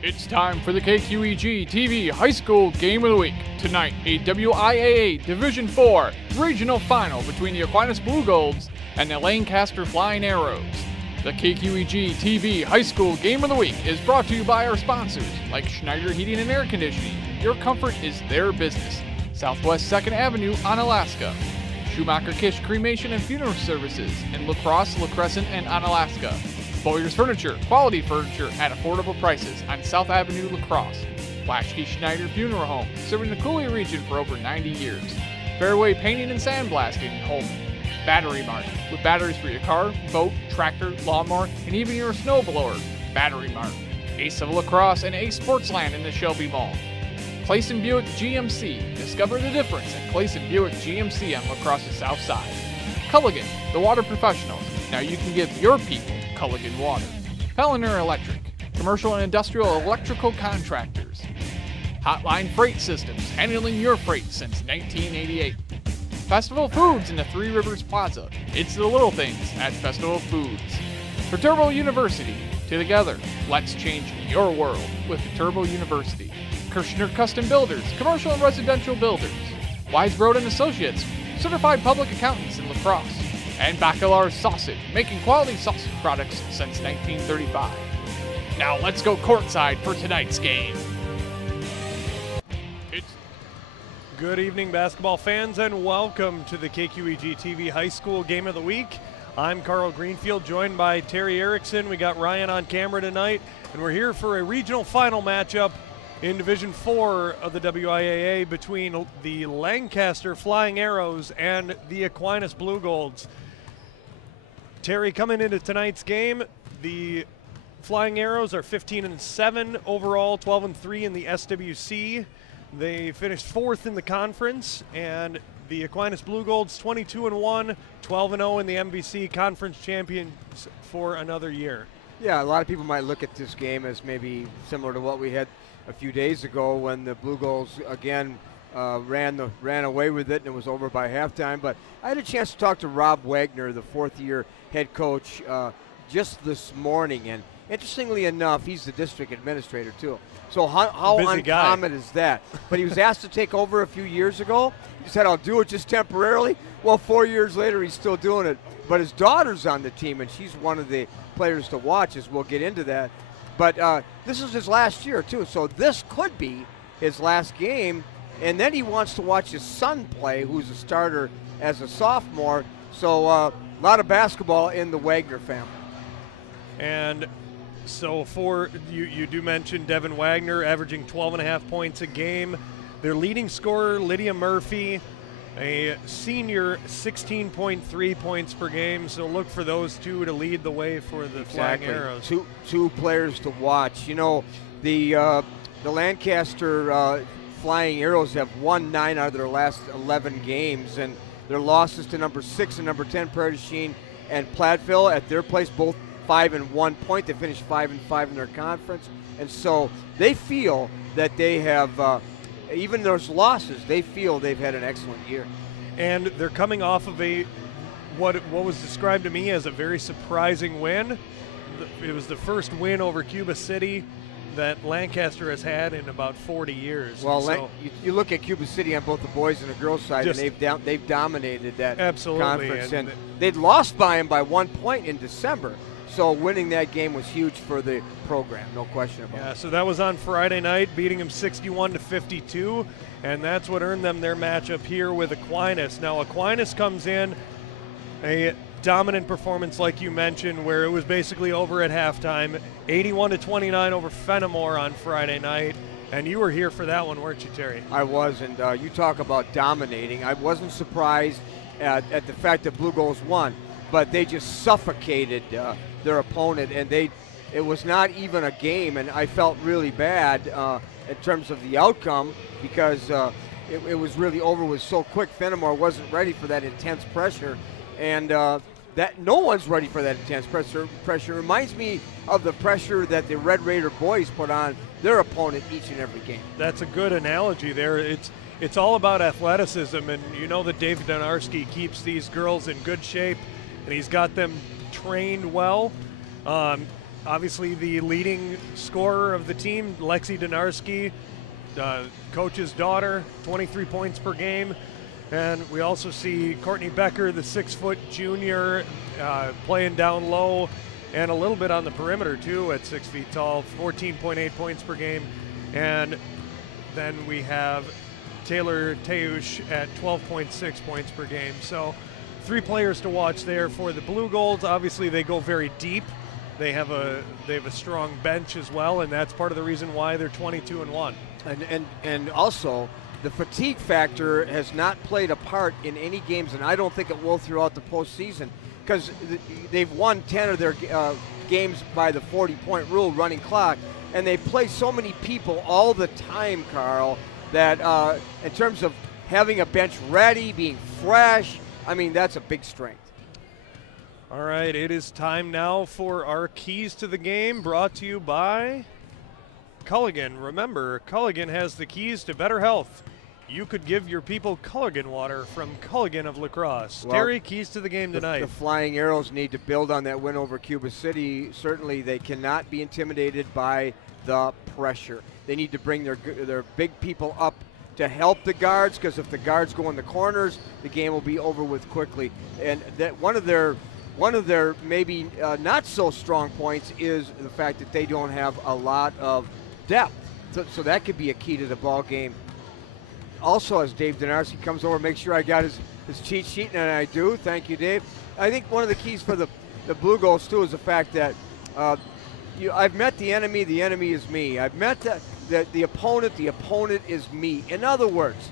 It's time for the KQEG TV High School Game of the Week. Tonight, a WIAA Division IV regional final between the Aquinas Blue Golds and the Lancaster Flying Arrows. The KQEG TV High School Game of the Week is brought to you by our sponsors, like Schneider Heating and Air Conditioning. Your comfort is their business. Southwest 2nd Avenue on Alaska. Schumacher Kish Cremation and Funeral Services in La Crosse, La Crescent, and on Alaska. Boyer's Furniture, quality furniture at affordable prices on South Avenue, La Crosse. Blaschke Schneider Funeral Home, serving the Cooley region for over 90 years. Fairway Painting and Sandblasting in Holman. Battery Mart, with batteries for your car, boat, tractor, lawnmower, and even your snowblower. Battery Mart. Ace of La Crosse and Ace Sportsland in the Shelby Mall. Clayson Buick GMC. Discover the difference at Clayson Buick GMC on La Crosse's south side. Culligan, the water professionals. Now you can give your people Culligan water. Pelliner Electric, commercial and industrial electrical contractors. Hotline Freight Systems, handling your freight since 1988. Festival Foods in the Three Rivers Plaza. It's the little things at Festival Foods. Viterbo University, together, let's change your world with Viterbo University. Kirshner Custom Builders, commercial and residential builders. Weisbrod and Associates, certified public accountants in La Crosse. And Bacalar Sausage, making quality sausage products since 1935. Now let's go courtside for tonight's game. Good evening, basketball fans, and welcome to the KQEG TV High School Game of the Week. I'm Carl Greenfield, joined by Terry Erickson. We got Ryan on camera tonight, and we're here for a regional final matchup in Division IV of the WIAA between the Lancaster Flying Arrows and the Aquinas Blue Golds. Terry, coming into tonight's game, the Flying Arrows are 15-7 overall, 12-3 in the SWC. They finished 4th in the conference, and the Aquinas Blue Golds 22-1, 12-0 in the MVC conference champions for another year. Yeah, a lot of people might look at this game as maybe similar to what we had a few days ago when the Blue Golds again ran away with it and it was over by halftime. But I had a chance to talk to Rob Wagner, the 4th-year head coach, just this morning, and interestingly enough, he's the district administrator too. So how uncommon is that? But he was asked to take over a few years ago. He said, I'll do it just temporarily. Well, 4 years later, he's still doing it. But his daughter's on the team, and she's one of the players to watch, as we'll get into that. But this is his last year, too. So this could be his last game. And then he wants to watch his son play, who's a starter as a sophomore. So a lot of basketball in the Wagner family. And so for you do mention Devin Wagner averaging 12.5 points a game. Their leading scorer, Lydia Murphy, a senior, 16.3 points per game. So look for those two to lead the way for the Flying Arrows. Two players to watch. You know, the Lancaster Flying Arrows have won 9 out of their last 11 games, and their losses to number 6 and number 10 Prairie du Chien and Platteville at their place, both 5-1 point. They finished 5-5 in their conference, and so they feel that they have, even those losses, they feel they've had an excellent year. And they're coming off of what was described to me as a very surprising win. It was the first win over Cuba City that Lancaster has had in about 40 years. Well, so you look at Cuba City on both the boys and the girls side, and they've dominated that conference. And they'd lost by them by 1 point in December. So winning that game was huge for the program, no question about it. Yeah, so that was on Friday night, beating them 61-52, and that's what earned them their matchup here with Aquinas. Now Aquinas comes in a dominant performance, like you mentioned, where it was basically over at halftime, 81-29 over Fenimore on Friday night, and you were here for that one, weren't you, Terry? I was, and you talk about dominating. I wasn't surprised at the fact that Blue Golds won, but they just suffocated their opponent, and it was not even a game, and I felt really bad in terms of the outcome because it was really over with so quick. Fenimore wasn't ready for that intense pressure, and that no one's ready for that intense pressure. Reminds me of the pressure that the Red Raider boys put on their opponent each and every game. That's a good analogy there. It's all about athleticism, and you know that Dave Donarski keeps these girls in good shape, and he's got them trained well. obviously the leading scorer of the team, Lexi Donarski, coach's daughter, 23 points per game. And we also see Courtney Becker, the 6-foot junior, playing down low and a little bit on the perimeter too at 6 feet tall, 14.8 points per game. And then we have Taylor Teusch at 12.6 points per game. So 3 players to watch there for the Blue Golds. Obviously they go very deep. They have a strong bench as well, and that's part of the reason why they're 22-1. And also, the fatigue factor has not played a part in any games, and I don't think it will throughout the postseason, because they've won 10 of their games by the 40-point rule, running clock, and they play so many people all the time, Carl, that in terms of having a bench ready, being fresh, I mean, that's a big strength. All right, it is time now for our keys to the game, brought to you by Culligan. Remember, Culligan has the keys to better health. You could give your people Culligan water from Culligan of La Crosse. Well, Terry, keys to the game tonight. The Flying Arrows need to build on that win over Cuba City. Certainly, they cannot be intimidated by the pressure. They need to bring their big people up to help the guards, because if the guards go in the corners, the game will be over with quickly. And that one of their maybe not so strong points is the fact that they don't have a lot of depth. So that could be a key to the ball game. Also, as Dave Donarski comes over, make sure I got his cheat sheet, and I do. Thank you, Dave. I think one of the keys for the Blue Golds, too, is the fact that I've met the enemy is me. I've met the opponent is me. In other words,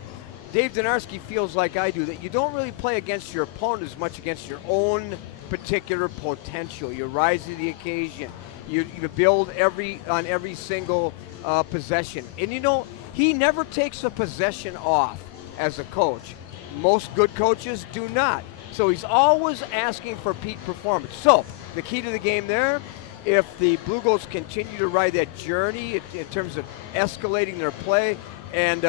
Dave Donarski feels like I do, that you don't really play against your opponent as much against your own particular potential. You rise to the occasion. You build on every single possession. And you know, he never takes a possession off as a coach. Most good coaches do not. So he's always asking for peak performance. So the key to the game there, if the Blue Golds continue to ride that journey in terms of escalating their play, and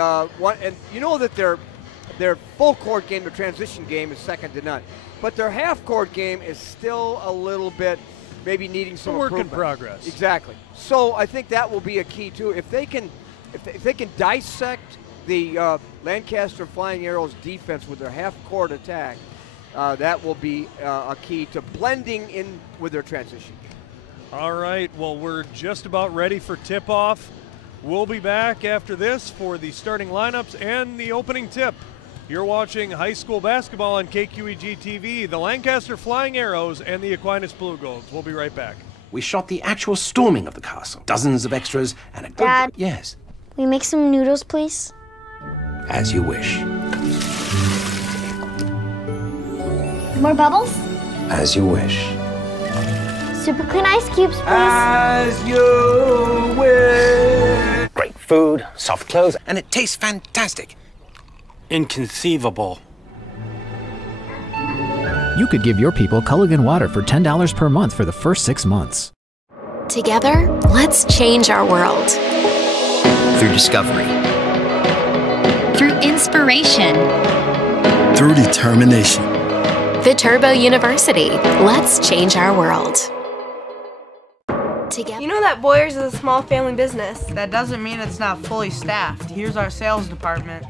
you know that their full court game, their transition game, is second to none. But their half court game is still a little bit maybe needing some work improvement. In progress. Exactly. So I think that will be a key too. If they can dissect the Lancaster Flying Arrows defense with their half court attack, that will be a key to blending in with their transition game. All right. Well, we're just about ready for tip-off. We'll be back after this for the starting lineups and the opening tip. You're watching high school basketball on KQEG TV, the Lancaster Flying Arrows and the Aquinas Blue Golds. We'll be right back. We shot the actual storming of the castle. Dozens of extras and a good... Dad? Yes? Will you make some noodles, please? As you wish. More bubbles? As you wish. Super clean ice cubes, please. As you wish. Great food, soft clothes, and it tastes fantastic. Inconceivable. You could give your people Culligan water for $10 per month for the first 6 months. Together, let's change our world. Through discovery. Through inspiration. Through determination. Viterbo University. Let's change our world. Together. You know that Boyers is a small family business. That doesn't mean it's not fully staffed. Here's our sales department.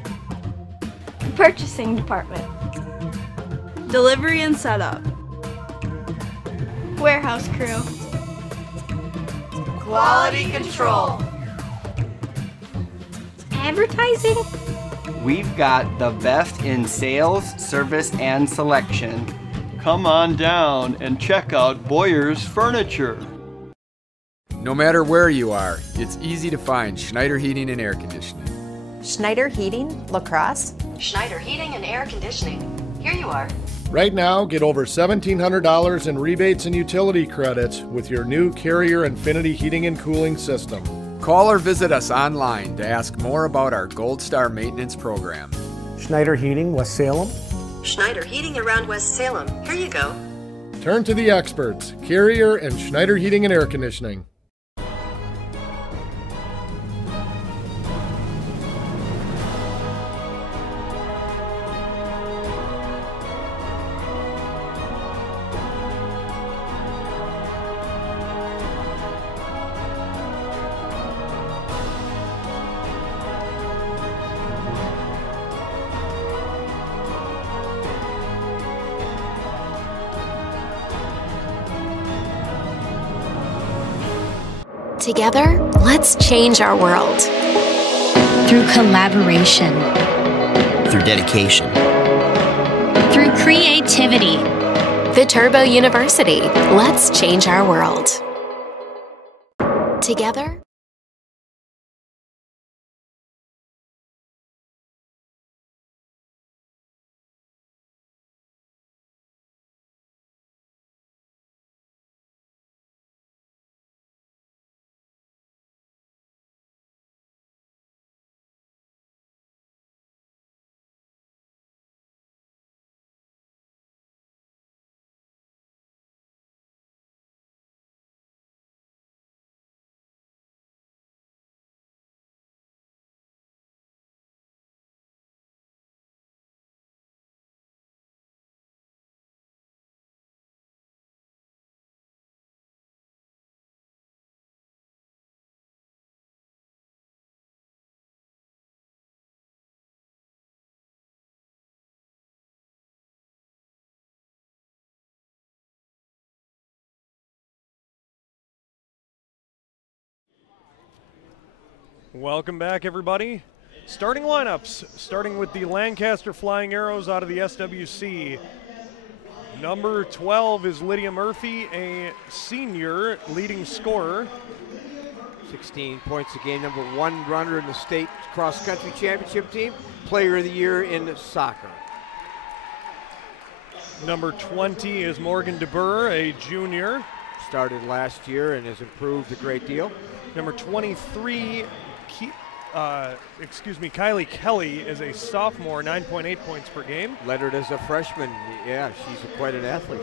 Purchasing department. Delivery and setup. Warehouse crew. Quality control. Advertising. We've got the best in sales, service, and selection. Come on down and check out Boyer's Furniture. No matter where you are, it's easy to find Schneider Heating and Air Conditioning. Schneider Heating, La Crosse. Schneider Heating and Air Conditioning. Here you are. Right now, get over $1,700 in rebates and utility credits with your new Carrier Infinity Heating and Cooling System. Call or visit us online to ask more about our Gold Star Maintenance Program. Schneider Heating, West Salem. Schneider Heating around West Salem. Here you go. Turn to the experts, Carrier and Schneider Heating and Air Conditioning. Together, let's change our world. Through collaboration. Through dedication. Through creativity. Viterbo University, let's change our world. Together. Welcome back, everybody. Starting lineups, starting with the Lancaster Flying Arrows out of the SWC. Number 12 is Lydia Murphy, a senior leading scorer. 16 points a game, number 1 runner in the state cross-country championship team, player of the year in soccer. Number 20 is Morgan DeBurr, a junior. Started last year and has improved a great deal. Number 23, Kylie Kelly is a sophomore, 9.8 points per game. Lettered as a freshman. Yeah, she's quite an athlete.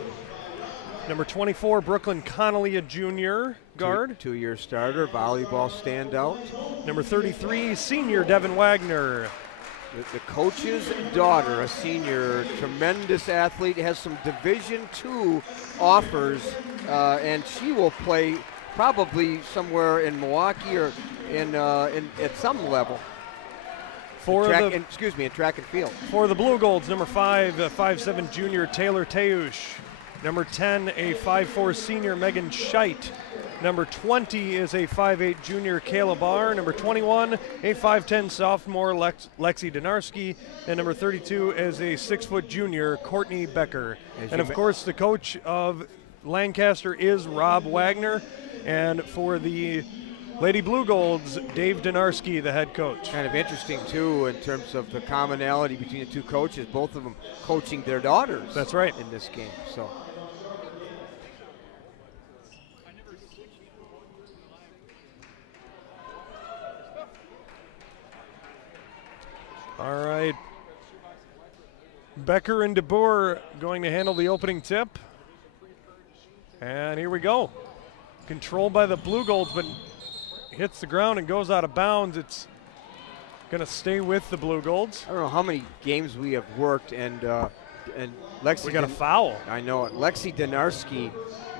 Number 24, Brooklyn Connolly, a junior guard. Two-year starter, volleyball standout. Number 33, senior Devin Wagner. The coach's daughter, a senior, tremendous athlete, has some Division II offers, and she will play probably somewhere in Milwaukee or at some level. In track and field. For the Blue Golds, number 5, 5'7" junior Taylor Teusch. Number 10, a 5'4" senior Megan Scheit. Number 20 is a 5'8" junior Kayla Barr. Number 21, a 5'10" sophomore Lexi Donarski. And number 32 is a 6' junior Courtney Becker. And of course, the coach of Lancaster is Rob Wagner. And for the Lady Blue Golds, Dave Donarski, the head coach. Kind of interesting, too, in terms of the commonality between the two coaches, both of them coaching their daughters. That's right. In this game. So. All right. Becker and DeBoer going to handle the opening tip. And here we go. Controlled by the Blue Golds, but hits the ground and goes out of bounds. It's going to stay with the Blue Golds. I don't know how many games we have worked, and Lexi. We got a foul. I know it. Lexi Donarski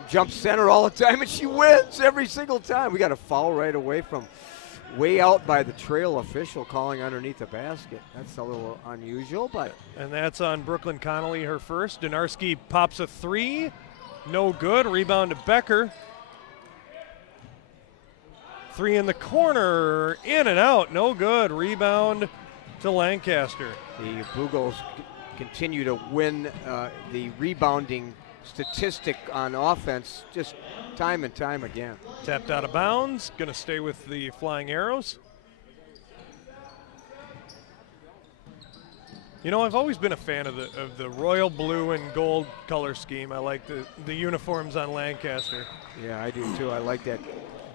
jumps center all the time, and she wins every single time. We got a foul right away from way out by the trail official calling underneath the basket. That's a little unusual, but. And that's on Brooklyn Connolly, her first. Donarski pops a 3. No good. Rebound to Becker. 3 in the corner, in and out, no good. Rebound to Lancaster. The Blue Golds continue to win the rebounding statistic on offense just time and time again. Tapped out of bounds, going to stay with the Flying Arrows. You know, I've always been a fan of the royal blue and gold color scheme. I like the uniforms on Lancaster. Yeah, I do too. I like that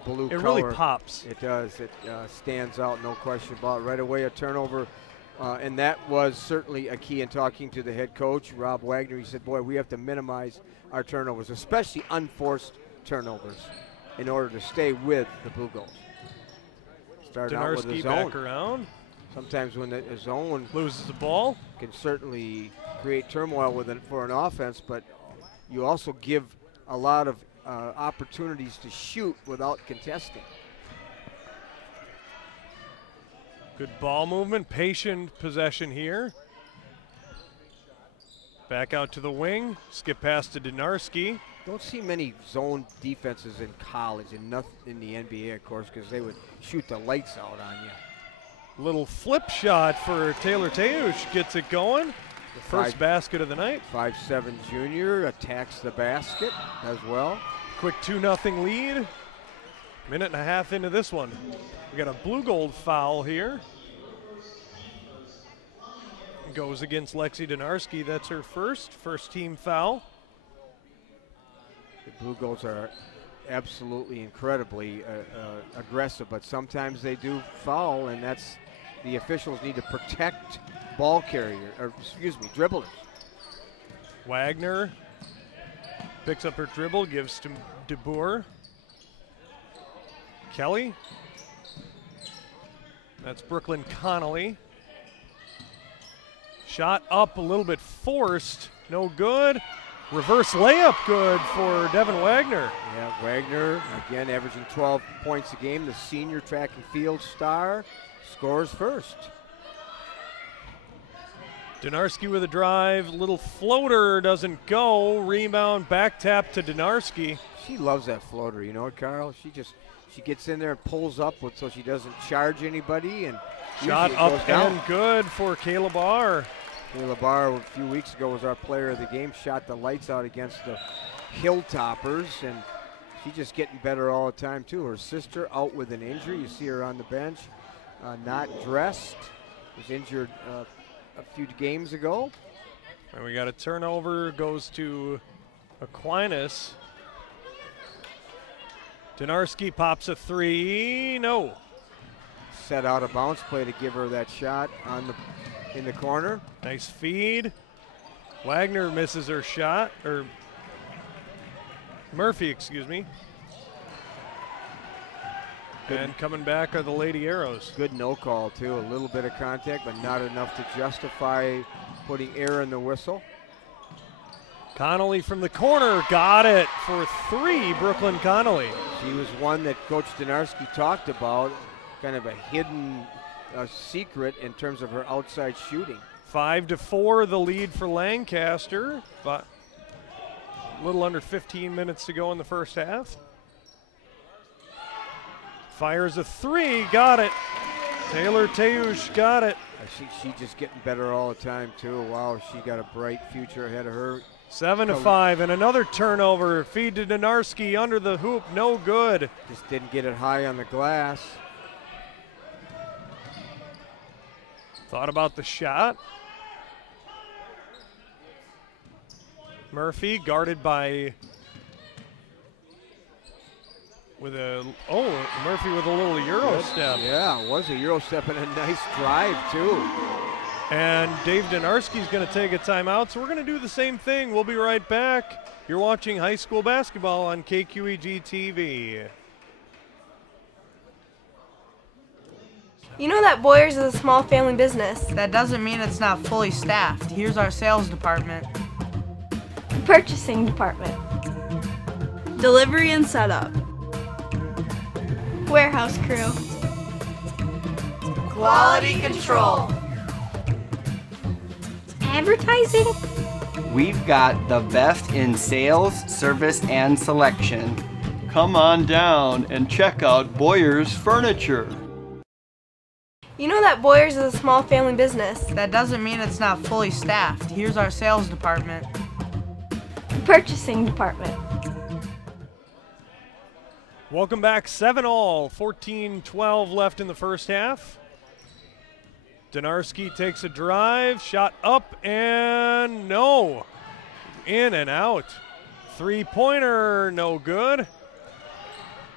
blue color. It really pops. It does. It stands out, no question about it. Right away, a turnover, and that was certainly a key in talking to the head coach, Rob Wagner. He said, boy, we have to minimize our turnovers, especially unforced turnovers, in order to stay with the Blue Golds. Start out with a zone. Back around. Sometimes when the zone loses the ball, can certainly create turmoil with it for an offense, but you also give a lot of opportunities to shoot without contesting. Good ball movement, patient possession here. Back out to the wing, skip pass to Donarski. don't see many zone defenses in college and nothing in the NBA, of course, because they would shoot the lights out on you. Little flip shot for Taylor Teusch, gets it going. The first basket of the night. 5'7" junior attacks the basket as well. Quick 2-0 lead. Minute and a half into this one. We got a blue gold foul here. Goes against Lexi Donarski. That's her first team foul. The Blue Golds are absolutely incredibly aggressive, but sometimes they do foul, and that's the officials need to protect ball carrier, or excuse me, dribblers. Wagner picks up her dribble, gives to DeBoer. Kelly. That's Brooklyn Connolly. Shot up a little bit forced, no good. Reverse layup good for Devin Wagner. Yeah, Wagner, again, averaging 12 points a game. The senior track and field star scores first. Donarski with a drive, little floater, doesn't go. Rebound, back tap to Donarski. She loves that floater, you know it, Carl? She gets in there and pulls up so she doesn't charge anybody. And shot up and good for Kayla Barr. Kayla Barr, a few weeks ago, was our player of the game, shot the lights out against the Hilltoppers, and she's just getting better all the time, too. Her sister out with an injury. You see her on the bench, not dressed. Was injured a few games ago. And we got a turnover, goes to Aquinas. Donarski pops a three, no. Set out a bounce play to give her that shot in the corner. Nice feed. Wagner misses her shot, or Murphy, excuse me. And coming back are the Lady Arrows. Good no call, too. A little bit of contact, but not enough to justify putting air in the whistle. Connolly from the corner, got it for three, Brooklyn Connolly. She was one that Coach Donarski talked about, kind of a hidden secret in terms of her outside shooting. 5-4, the lead for Lancaster, but a little under 15 minutes to go in the first half. Fires a three, got it. Taylor Teusch got it. She's just getting better all the time, too. Wow, she got a bright future ahead of her. 7-5, and another turnover. Feed to Donarski under the hoop, no good. Just didn't get it high on the glass. Thought about the shot. Murphy guarded by Murphy with a little Euro step. Yeah, it was a Euro step and a nice drive too. And Dave Donarski's going to take a timeout, so we're going to do the same thing. We'll be right back. You're watching high school basketball on KQEG TV. You know that Boyers is a small family business. That doesn't mean it's not fully staffed. Here's our sales department. Purchasing department. Delivery and setup. Warehouse crew. Quality control. Advertising. We've got the best in sales, service, and selection. Come on down and check out Boyer's Furniture. You know that Boyers is a small family business. That doesn't mean it's not fully staffed. Here's our sales department. Purchasing department. Welcome back, 7-all, 14-12 left in the first half. Donarski takes a drive, shot up and no. In and out. Three-pointer, no good.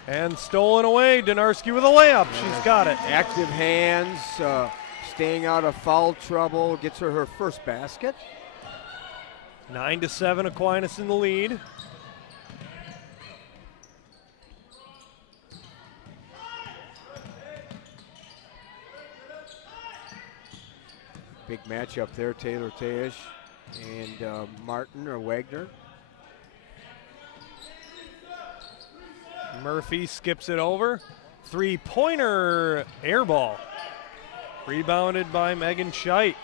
And stolen away, Donarski with a layup. She's got it. Active hands, staying out of foul trouble, gets her first basket. 9-7, Aquinas in the lead. Big matchup there, Taylor Teusch and Martin or Wagner. Murphy skips it over. Three-pointer, air ball. Rebounded by Megan Scheidt.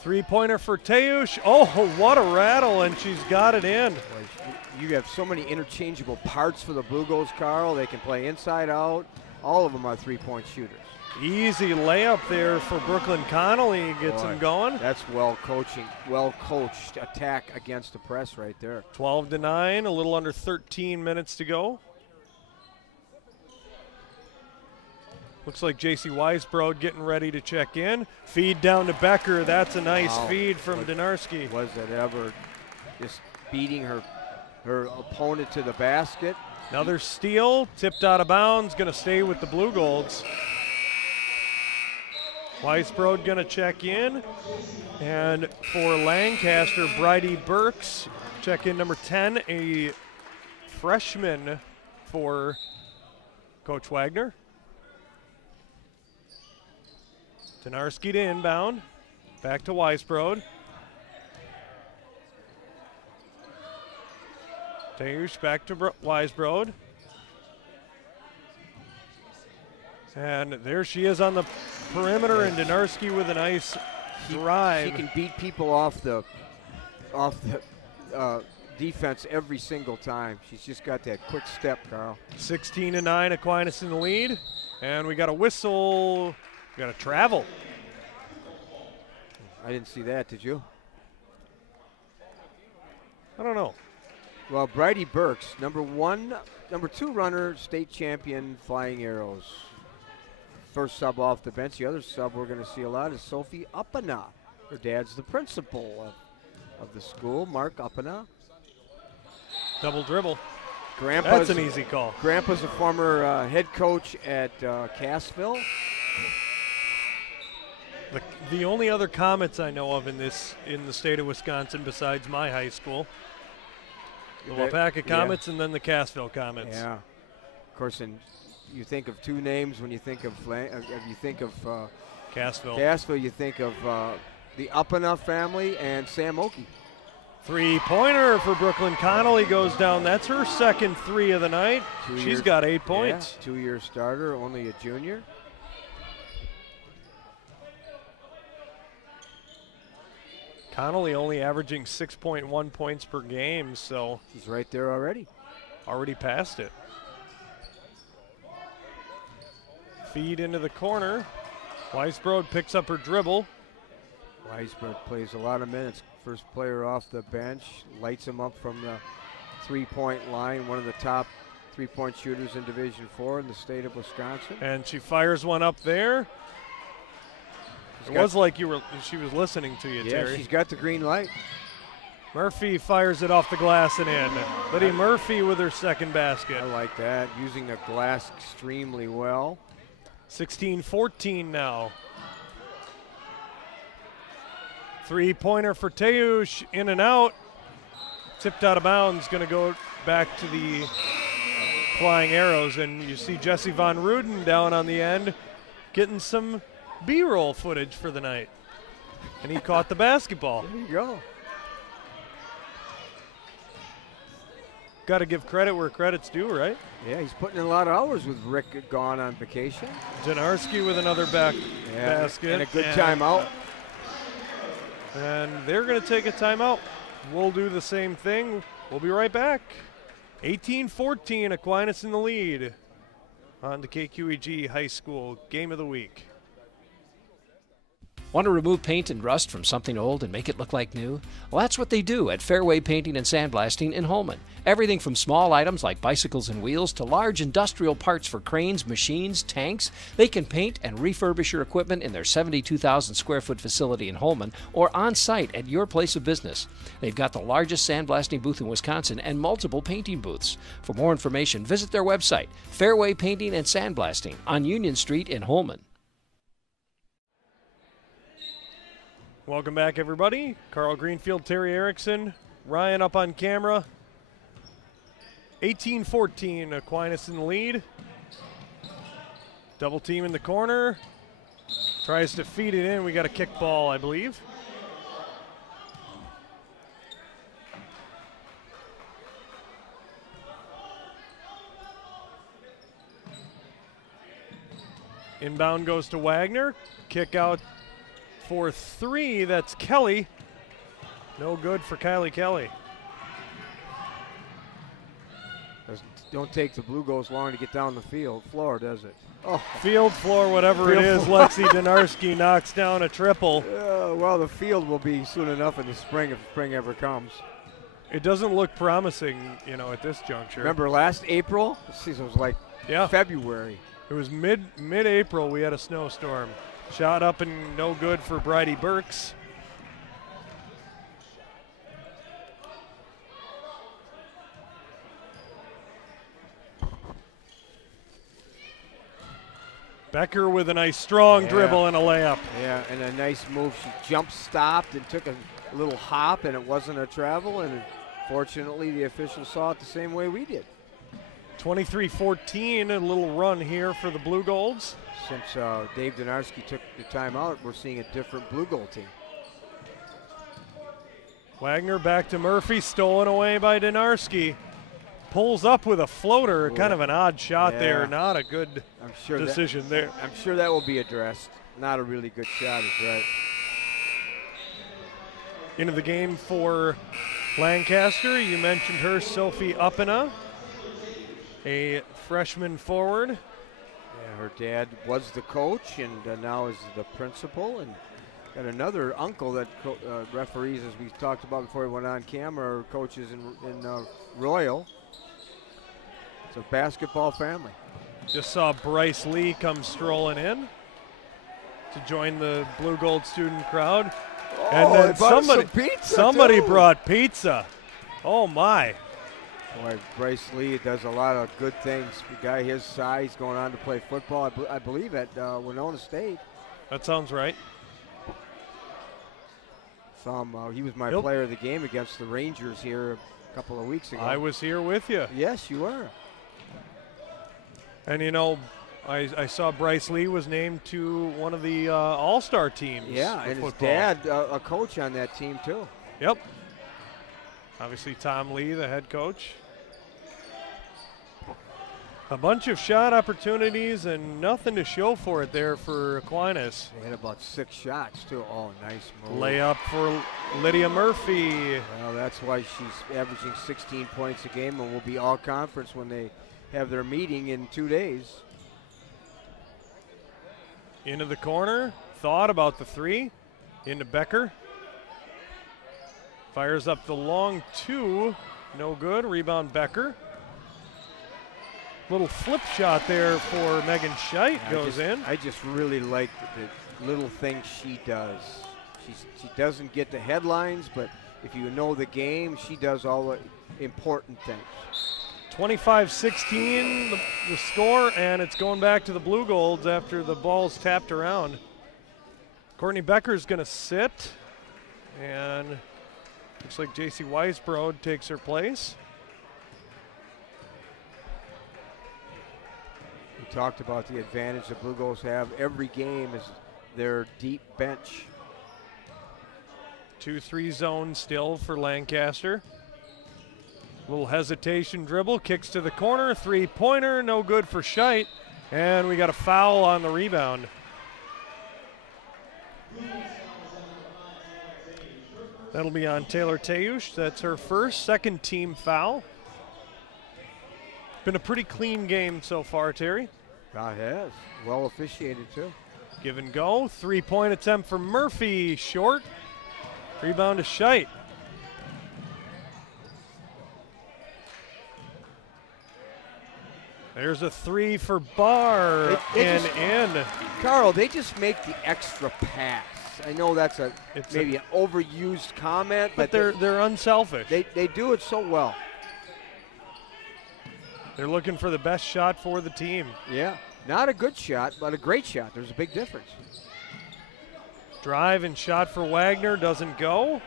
Three-pointer for Teusz. Oh, what a rattle, and she's got it in. You have so many interchangeable parts for the Blue Ghosts, Carl. They can play inside out. All of them are three-point shooters. Easy layup there for Brooklyn Connolly. Gets him going. That's well-coached attack against the press right there. 12-9, a little under 13 minutes to go. Looks like J.C. Weisbrod getting ready to check in. Feed down to Becker. That's a nice feed from Donarski. Was it ever just beating her opponent to the basket? Another steal, tipped out of bounds, going to stay with the Blue Golds. Weisbrod going to check in. And for Lancaster, Bridie Burks, check in number 10, a freshman for Coach Wagner. Donarski to inbound, back to Weisbrod. Teusz back to Weisbrod. And there she is on the perimeter, and Donarski with a nice drive. She can beat people off the defense every single time. She's just got that quick step, Carl. 16-9, Aquinas in the lead. And we got a whistle. We got a travel. I didn't see that, did you? I don't know. Well, Bridie Burks, number 2 runner, state champion, Flying Arrows. First sub off the bench. The other sub we're going to see a lot is Sophie Uppena. Her dad's the principal of the school, Mark Uppena. Double dribble. That's an easy call. Grandpa's a former head coach at Cassville. The only other Comets I know of in the state of Wisconsin besides my high school, the Wapaka Comets and then the Cassville Comets. Yeah, of course. And you think of two names when you think of Cassville. Cassville, you think of the Uppena family and Sam Oakey. Three-pointer for Brooklyn Connolly goes down. That's her second three of the night. She's got 8 points. Yeah, 2-year starter, only a junior. Connolly only averaging 6.1 points per game, so he's right there already. Already passed it. Feed into the corner. Weisbrod picks up her dribble. Weisbrod plays a lot of minutes. First player off the bench, lights him up from the three-point line. One of the top three-point shooters in Division IV in the state of Wisconsin. And she fires one up there. It was like she was listening to you, Terry. Yeah, she's got the green light. Murphy fires it off the glass and in. Liddy Murphy with her second basket. I like that, using the glass extremely well. 16-14 now. Three-pointer for Teusz, in and out. Tipped out of bounds, going to go back to the Flying Arrows. And you see Jesse Von Ruden down on the end getting some B-roll footage for the night. And he caught the basketball. There you go. Got to give credit where credit's due, right? Yeah, he's putting in a lot of hours with Rick gone on vacation. Donarski with another basket. And a good timeout. And they're going to take a timeout. We'll do the same thing. We'll be right back. 18-14, Aquinas in the lead on the KQEG High School Game of the Week. Want to remove paint and rust from something old and make it look like new? Well, that's what they do at Fairway Painting and Sandblasting in Holmen. Everything from small items like bicycles and wheels to large industrial parts for cranes, machines, tanks. They can paint and refurbish your equipment in their 72,000 square foot facility in Holmen or on site at your place of business. They've got the largest sandblasting booth in Wisconsin and multiple painting booths. For more information, visit their website, Fairway Painting and Sandblasting on Union Street in Holmen. Welcome back, everybody. Carl Greenfield, Terry Erickson, Ryan up on camera. 18-14, Aquinas in the lead. Double team in the corner. Tries to feed it in. We got a kick ball, I believe. Inbound goes to Wagner. Kick out for 3. That's Kelly. No good for Kylie Kelly. Don't take the Blue Ghosts long to get down the field floor, does it? Oh. Field floor, whatever it is. Lexi Donarski knocks down a triple. Well, the field will be soon enough in the spring if spring ever comes. It doesn't look promising, you know, at this juncture. Remember last April? This season was like February. It was mid-April we had a snowstorm. Shot up and no good for Bridie Burks. Becker with a nice strong dribble and a layup. Yeah, and a nice move. She jump-stopped and took a little hop, and it wasn't a travel, and fortunately the officials saw it the same way we did. 23-14, a little run here for the Blue Golds. Since Dave Donarski took the timeout, we're seeing a different Blue Gold team. Wagner back to Murphy, stolen away by Donarski. Pulls up with a floater, kind of an odd shot there. Not a good decision there. I'm sure that will be addressed. Not a really good shot, is right. Into the game for Lancaster, you mentioned her, Sophie Uppena, a freshman forward. Yeah, her dad was the coach and now is the principal, and got another uncle that referees, as we talked about before we went on camera, coaches in Royal. It's a basketball family. Just saw Bryce Lee come strolling in to join the Blue Gold student crowd. And then somebody brought pizza. Oh my. Boy, Bryce Lee does a lot of good things. The guy his size going on to play football, I believe at Winona State. That sounds right. He was my player of the game against the Rangers here a couple of weeks ago. I was here with you. Yes, you were. And you know, I saw Bryce Lee was named to one of the all-star teams. Yeah, and his dad, a coach on that team too. Yep. Obviously Tom Lee, the head coach. A bunch of shot opportunities and nothing to show for it there for Aquinas. They had about 6 shots too. Oh, nice move. Layup for Lydia Murphy. Well, that's why she's averaging 16 points a game and will be all conference when they have their meeting in 2 days. Into the corner, thought about the 3, into Becker. Fires up the long 2, no good, rebound Becker. Little flip shot there for Megan Scheit, goes in. I just really like the little things she does. She doesn't get the headlines, but if you know the game, she does all the important things. 25-16 the score, and it's going back to the Blue Golds after the ball's tapped around. Courtney Becker's going to sit, and looks like J.C. Weisbrod takes her place. We talked about the advantage the Blue Golds have. Every game is their deep bench. 2-3 zone still for Lancaster. Little hesitation dribble, kicks to the corner, 3-pointer, no good for Scheit, and we got a foul on the rebound. That'll be on Taylor Tayush. That's her first, second team foul. Been a pretty clean game so far, Terry. It has. Well officiated, too. Give and go. 3-point attempt for Murphy. Short. Rebound to Scheit. There's a 3 for Barr. In. Carl, they just make the extra pass. I know that's maybe an overused comment, but they're unselfish. They do it so well. They're looking for the best shot for the team. Yeah, not a good shot, but a great shot. There's a big difference. Drive and shot for Wagner doesn't go.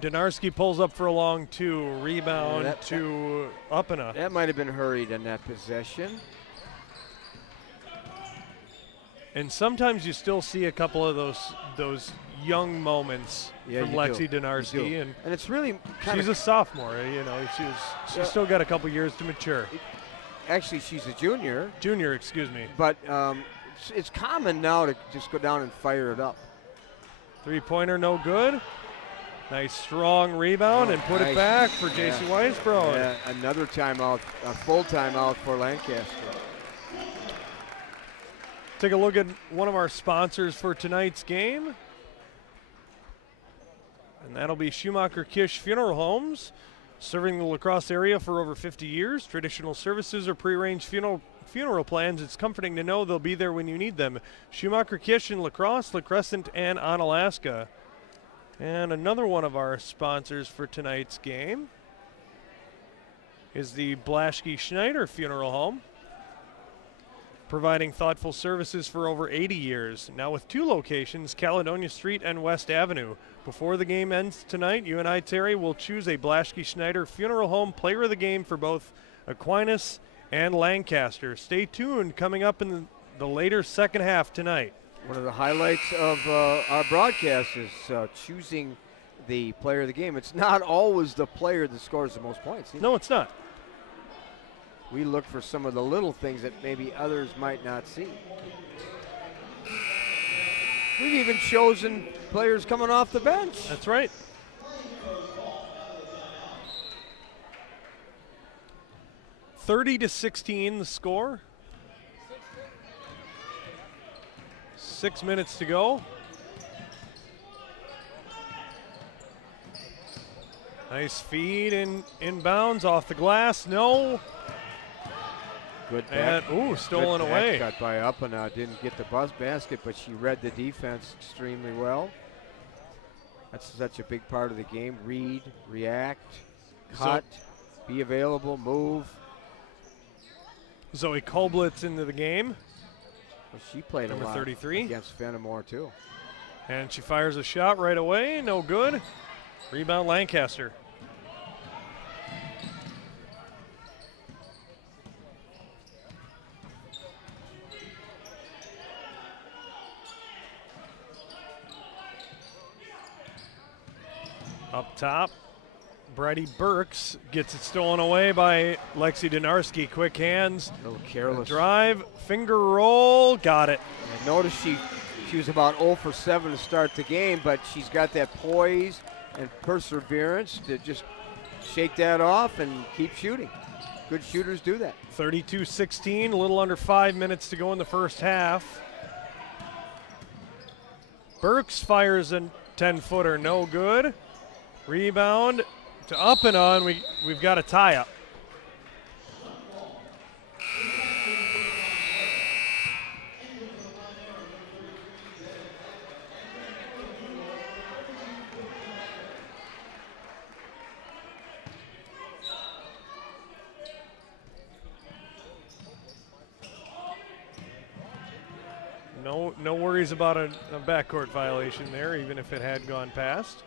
Donarski pulls up for a long 2. Rebound to Uppena. That might have been hurried in that possession. And sometimes you still see a couple of those young moments from Lexi Donarski, and it's really she's a sophomore. You know, she's still got a couple years to mature. Actually, she's a junior. Junior, excuse me. But it's common now to just go down and fire it up. Three-pointer, no good. Nice strong rebound and put it back for J.C. Weisbrod. Yeah, another timeout, a full timeout for Lancaster. Take a look at one of our sponsors for tonight's game. And that'll be Schumacher Kish Funeral Homes, serving the La Crosse area for over 50 years. Traditional services or prearranged funeral plans. It's comforting to know they'll be there when you need them. Schumacher Kish in La Crosse, La Crescent, and Onalaska. And another one of our sponsors for tonight's game is the Blaschke Schneider Funeral Home, providing thoughtful services for over 80 years, now with 2 locations, Caledonia Street and West Avenue. Before the game ends tonight, you and I, Terry, will choose a Blaschke Schneider Funeral Home player of the game for both Aquinas and Lancaster. Stay tuned, coming up in the later second half tonight. One of the highlights of our broadcast is choosing the player of the game. It's not always the player that scores the most points. No, it's not. We look for some of the little things that maybe others might not see. We've even chosen players coming off the bench. That's right. (30-16) the score. 6 minutes to go. Nice feed in inbounds off the glass. No. Good back. And, stolen away. Got by Uppana. Didn't get the basket, but she read the defense extremely well. That's such a big part of the game. Read, react, cut, be available, move. Zoe Kolblitz into the game. Well, she played number a lot 33 against Fenimore too. And she fires a shot right away. No good. Rebound Lancaster. Up top, Bridie Burks gets it stolen away by Lexi Donarski. Quick hands. A little careless. Drive, finger roll, got it. And notice she was about 0 for 7 to start the game, but she's got that poise and perseverance to just shake that off and keep shooting. Good shooters do that. 32-16, a little under 5 minutes to go in the first half. Burks fires a 10-footer, no good. Rebound to Uppana. We've got a tie-up. No worries about a backcourt violation there, even if it had gone past.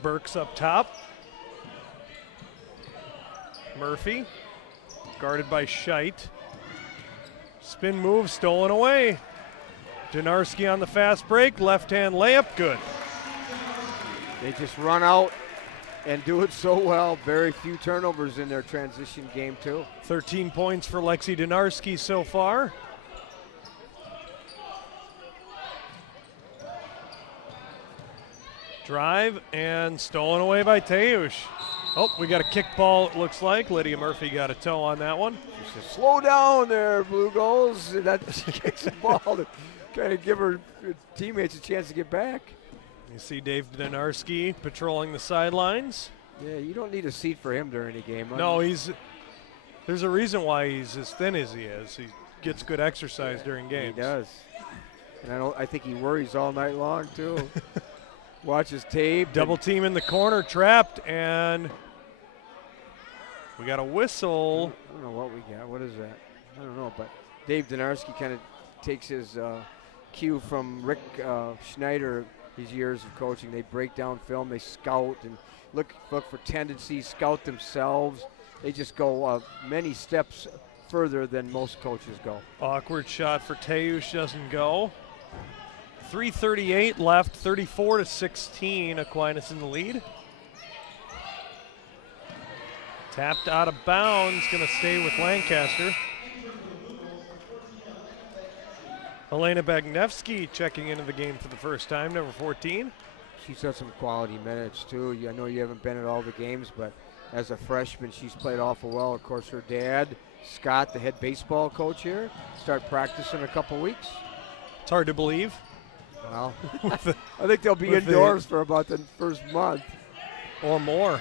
Burks up top. Murphy, guarded by Scheit. Spin move, stolen away. Donarski on the fast break, left-hand layup, good. They just run out and do it so well. Very few turnovers in their transition game too. 13 points for Lexi Donarski so far. Drive and stolen away by Teusz. Oh, we got a kick ball, it looks like. Lydia Murphy got a toe on that one. She said, slow down there, Blue Goals. That she kicks the ball to kind of give her teammates a chance to get back. You see Dave Donarski patrolling the sidelines. Yeah, you don't need a seat for him during the game. No, there's a reason why he's as thin as he is. He gets good exercise during games. He does. And I think he worries all night long, too. Watches tape. Double team in the corner, trapped, and we got a whistle. I don't know what we got. What is that? I don't know, but Dave Donarski kind of takes his cue from Rick Schneider, his years of coaching. They break down film, they scout, and look for tendencies, scout themselves. They just go many steps further than most coaches go. Awkward shot for Teusz, doesn't go. 3:38 left, 34-16, Aquinas in the lead. Tapped out of bounds, gonna stay with Lancaster. Elena Bagnevsky checking into the game for the first time, number 14. She's had some quality minutes, too. I know you haven't been at all the games, but as a freshman, she's played awful well. Of course, her dad, Scott, the head baseball coach here, start practicing in a couple weeks. It's hard to believe. Well, I think they'll be indoors for about the first month. Or more.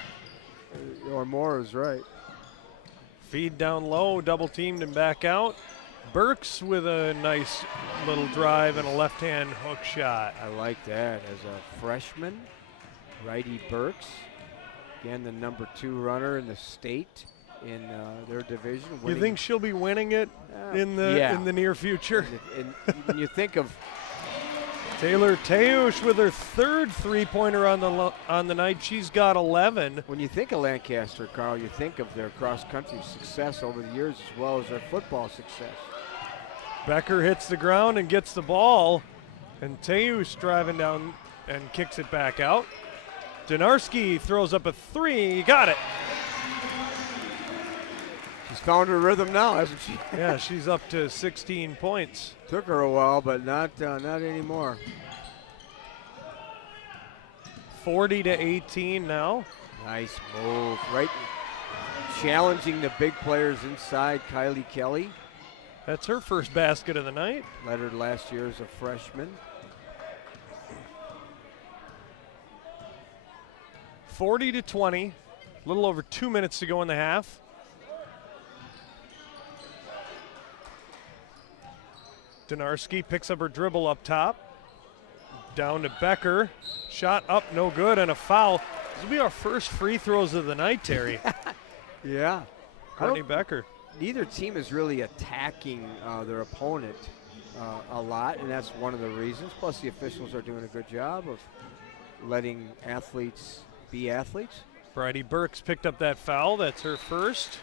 Or more is right. Feed down low, double teamed and back out. Burks with a nice little drive and a left-hand hook shot. I like that. As a freshman, righty Burks, again the number 2 runner in the state in their division. You think she'll be winning it in the near future? And when you think of Taylor Teusch with her 3rd three-pointer on the night, she's got 11. When you think of Lancaster, Carl, you think of their cross-country success over the years as well as their football success. Becker hits the ground and gets the ball, and Teusch driving down and kicks it back out. Donarski throws up a 3, got it. She's found her rhythm now, hasn't she? Yeah, she's up to 16 points. Took her a while, but not anymore. 40-18 now. Nice move, right? Challenging the big players inside. Kylie Kelly. That's her first basket of the night. Led her last year as a freshman. 40-20, a little over 2 minutes to go in the half. Donarski picks up her dribble up top. Down to Becker. Shot up, no good, and a foul. This will be our first free throws of the night, Terry. Yeah. Courtney Becker. Neither team is really attacking their opponent a lot, and that's one of the reasons. Plus, the officials are doing a good job of letting athletes be athletes. Bridie Burks picked up that foul. That's her first.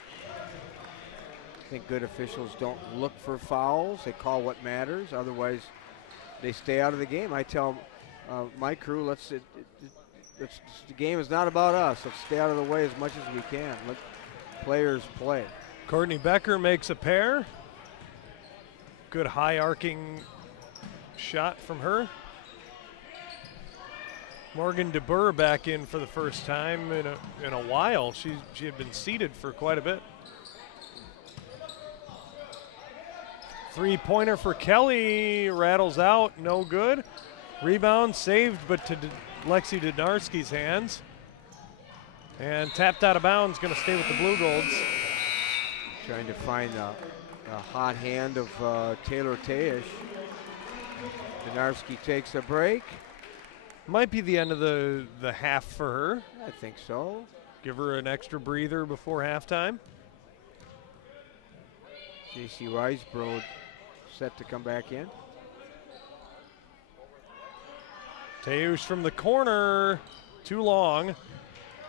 I think good officials don't look for fouls. They call what matters. Otherwise, they stay out of the game. I tell my crew, the game is not about us. Let's stay out of the way as much as we can. Let players play. Courtney Becker makes a pair. Good high arcing shot from her. Morgan DeBurr back in for the first time in a while. She had been seated for quite a bit. Three-pointer for Kelly, rattles out, no good. Rebound saved, but to Lexi Donarski's hands. And tapped out of bounds, going to stay with the Blue Golds. Trying to find the hot hand of Taylor Teusch. Donarski takes a break. Might be the end of the half for her. I think so. Give her an extra breather before halftime. J.C. Risebrough set to come back in. Teusch from the corner, too long.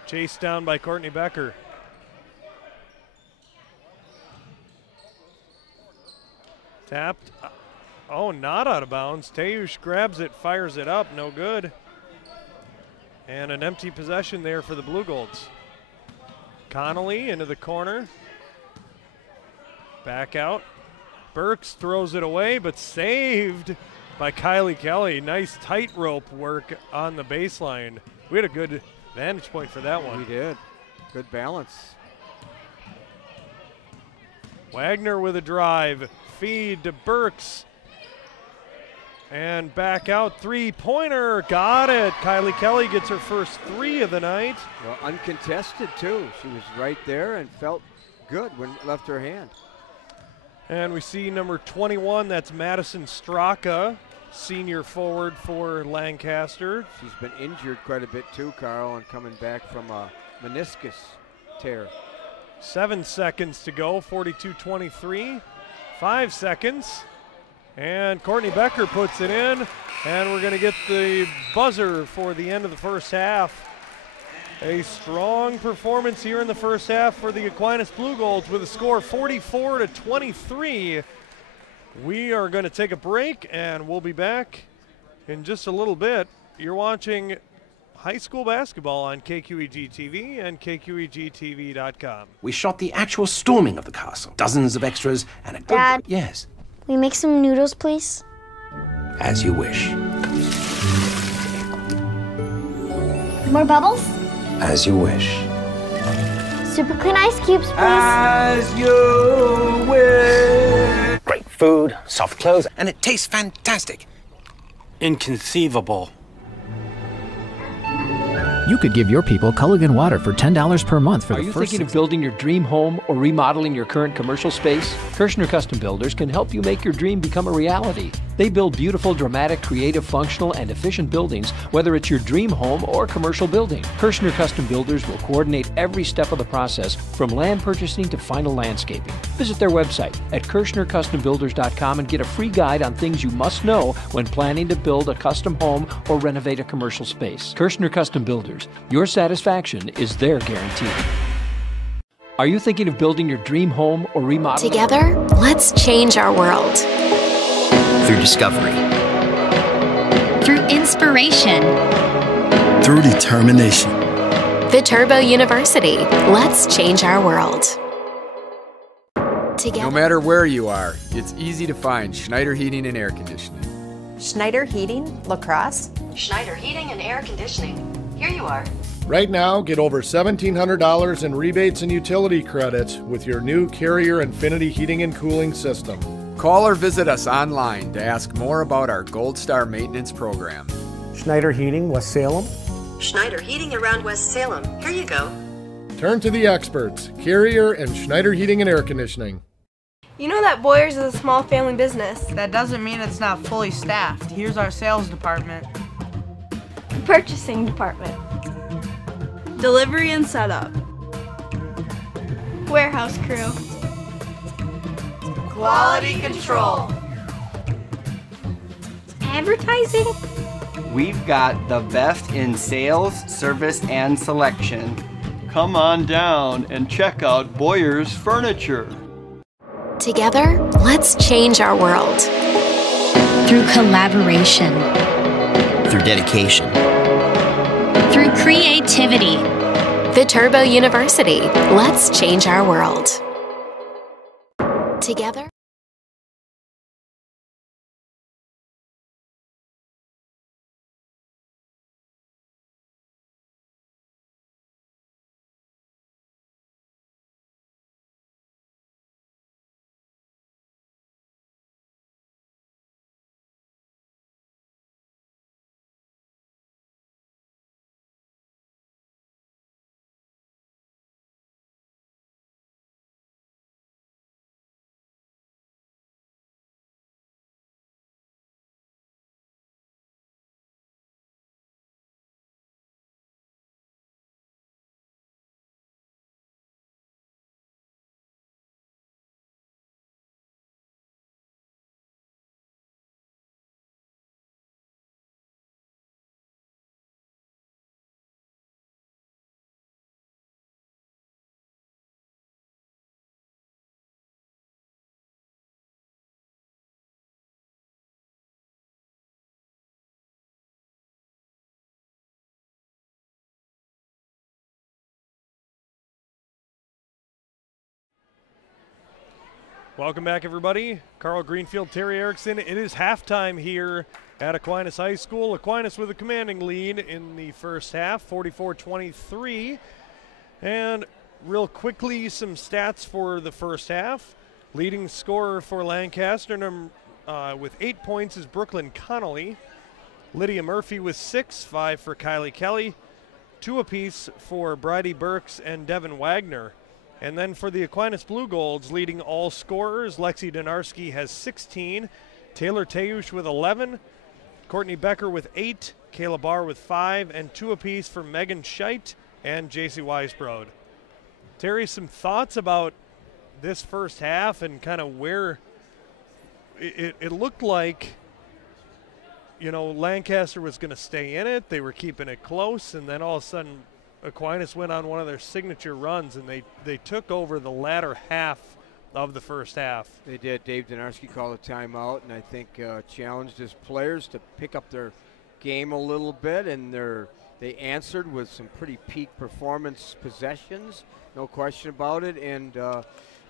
Chased down by Courtney Becker. Tapped, oh, not out of bounds. Teusch grabs it, fires it up, no good. And an empty possession there for the Blue Golds. Connolly into the corner. Back out. Burks throws it away, but saved by Kylie Kelly. Nice tightrope work on the baseline. We had a good vantage point for that one. We did. Good balance. Wagner with a drive. Feed to Burks. And back out, three-pointer. Got it. Kylie Kelly gets her first 3 of the night. Well, uncontested, too. She was right there and felt good when it left her hand. And we see number 21, that's Madison Straka, senior forward for Lancaster. She's been injured quite a bit too, Carl, and coming back from a meniscus tear. 7 seconds to go, 42-23. 5 seconds. And Courtney Becker puts it in, and we're going to get the buzzer for the end of the first half. A strong performance here in the first half for the Aquinas Blue Golds with a score 44-23. We are going to take a break, and we'll be back in just a little bit. You're watching high school basketball on KQEG TV and KQEGTV.com. We shot the actual storming of the castle. Dozens of extras and a good... Dad. Yes. Will you make some noodles, please? As you wish. More bubbles? As you wish. Super clean ice cubes, please. As you wish. Great food, soft clothes, and it tastes fantastic. Inconceivable. You could give your people Culligan water for $10 per month for the first 6 months. Are you thinking of building your dream home or remodeling your current commercial space? Kirshner Custom Builders can help you make your dream become a reality. They build beautiful, dramatic, creative, functional, and efficient buildings, whether it's your dream home or commercial building. Kirshner Custom Builders will coordinate every step of the process, from land purchasing to final landscaping. Visit their website at KirshnerCustomBuilders.com and get a free guide on things you must know when planning to build a custom home or renovate a commercial space. Kirshner Custom Builders. Your satisfaction is their guarantee. Are you thinking of building your dream home or remodeling? Together, let's change our world. Through discovery. Through inspiration. Through determination. The Turbo University. Let's change our world. Together. No matter where you are, it's easy to find Schneider Heating and Air Conditioning. Schneider Heating, Lacrosse. Schneider Heating and Air Conditioning. Here you are. Right now, get over $1,700 in rebates and utility credits with your new Carrier Infinity heating and cooling system. Call or visit us online to ask more about our Gold Star maintenance program. Schneider Heating, West Salem. Schneider Heating around West Salem. Here you go. Turn to the experts, Carrier and Schneider Heating and Air Conditioning. You know that Boyers is a small family business. That doesn't mean it's not fully staffed. Here's our sales department. Purchasing department. Delivery and setup. Warehouse crew. Quality control. Advertising. We've got the best in sales, service, and selection. Come on down and check out Boyer's Furniture. Together, let's change our world. Through collaboration. Through dedication. Through creativity. The Turbo University. Let's change our world. Together. Welcome back, everybody. Carl Greenfield, Terry Erickson. It is halftime here at Aquinas High School. Aquinas with a commanding lead in the first half, 44-23. And real quickly, some stats for the first half. Leading scorer for Lancaster with 8 points is Brooklyn Connolly. Lydia Murphy with 6, 5 for Kylie Kelly, 2 apiece for Bridie Burks and Devin Wagner. And then for the Aquinas Blue Golds, leading all scorers, Lexi Donarski has 16, Taylor Tayush with 11, Courtney Becker with 8, Kayla Barr with 5, and 2 apiece for Megan Scheit and JC Weisbrod. Terry, some thoughts about this first half and kind of where it looked like, you know, Lancaster was going to stay in it. They were keeping it close, and then all of a sudden Aquinas went on one of their signature runs, and they took over the latter half of the first half. They did. Dave Donarski called a timeout, and I think challenged his players to pick up their game a little bit, and they answered with some pretty peak performance possessions, no question about it. And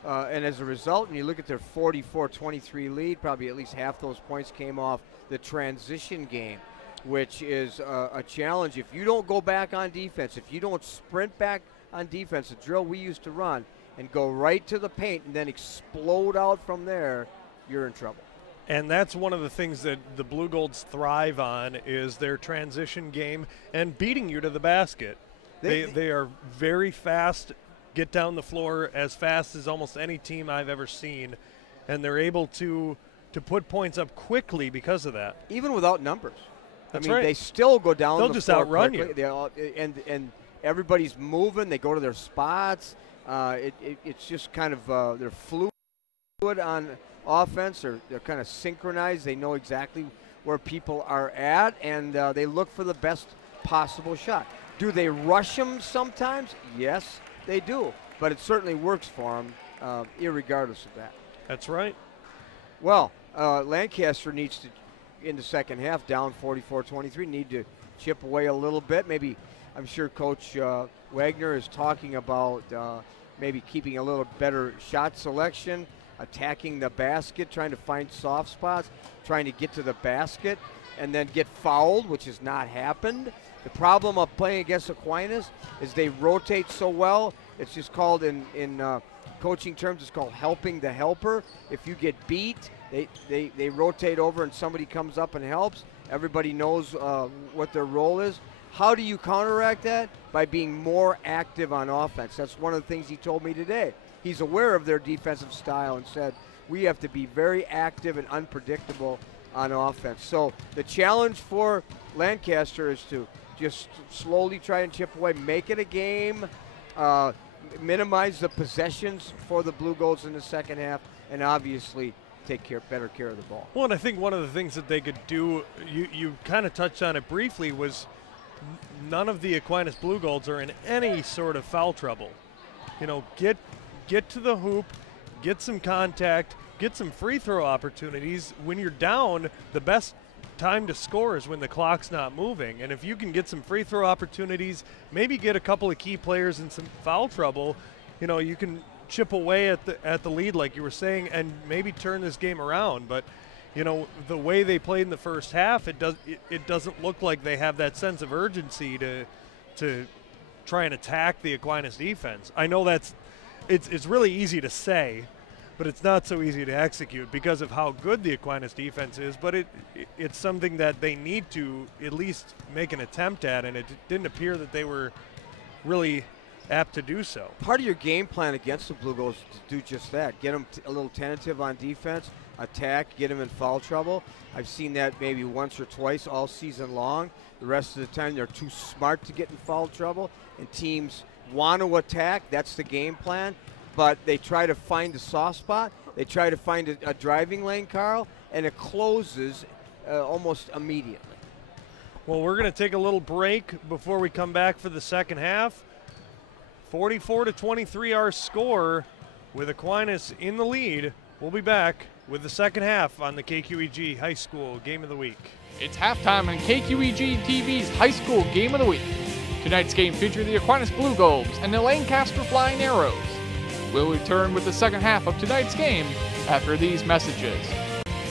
And as a result, when you look at their 44-23 lead, probably at least half those points came off the transition game, which is a challenge. If you don't go back on defense, if you don't sprint back on defense, the drill we used to run, and go right to the paint and then explode out from there, you're in trouble. And that's one of the things that the Blue Golds thrive on is their transition game and beating you to the basket. They are very fast, get down the floor as fast as almost any team I've ever seen, and they're able to put points up quickly because of that. Even without numbers. That's I mean, right. They still go down They'll the just floor outrun quickly. you. And everybody's moving. They go to their spots. It's just kind of they're fluid on offense. They're kind of synchronized. They know exactly where people are at, and they look for the best possible shot. Do they rush them sometimes? Yes, they do. But it certainly works for them, irregardless of that. That's right. Well, Lancaster needs to, in the second half, down 44-23, need to chip away a little bit. Maybe, I'm sure Coach Wagner is talking about maybe keeping a little better shot selection, attacking the basket, trying to find soft spots, trying to get to the basket, and then get fouled, which has not happened. The problem of playing against Aquinas is they rotate so well. It's just called in coaching terms, it's called helping the helper. If you get beat, they rotate over and somebody comes up and helps. Everybody knows what their role is. How do you counteract that? By being more active on offense. That's one of the things he told me today. He's aware of their defensive style and said, we have to be very active and unpredictable on offense. So the challenge for Lancaster is to just slowly try and chip away, make it a game, minimize the possessions for the Blue Golds in the second half, and obviously take better care of the ball. Well, and I think one of the things that they could do, you kind of touched on it briefly, was none of the Aquinas Blue Golds are in any sort of foul trouble. You know, get to the hoop, get some contact, get some free throw opportunities. When you're down, the best time to score is when the clock's not moving. And if you can get some free throw opportunities, maybe get a couple of key players in some foul trouble, you know, you can chip away at the lead like you were saying and maybe turn this game around. But you know, the way they played in the first half, it doesn't look like they have that sense of urgency to try and attack the Aquinas defense. I know it's really easy to say, but it's not so easy to execute because of how good the Aquinas defense is. But it's something that they need to at least make an attempt at, and it didn't appear that they were really apt to do so. Part of your game plan against the Blue Golds is to do just that. Get them a little tentative on defense, attack, get them in foul trouble. I've seen that maybe once or twice all season long. The rest of the time they're too smart to get in foul trouble, and teams want to attack. That's the game plan. But they try to find a soft spot. They try to find a driving lane, Carl, and it closes almost immediately. Well, we're going to take a little break before we come back for the second half. 44-23 our score with Aquinas in the lead. We'll be back with the second half on the KQEG High School Game of the Week. It's halftime on KQEG TV's High School Game of the Week. Tonight's game featured the Aquinas Blue Golds and the Lancaster Flying Arrows. We'll return with the second half of tonight's game after these messages.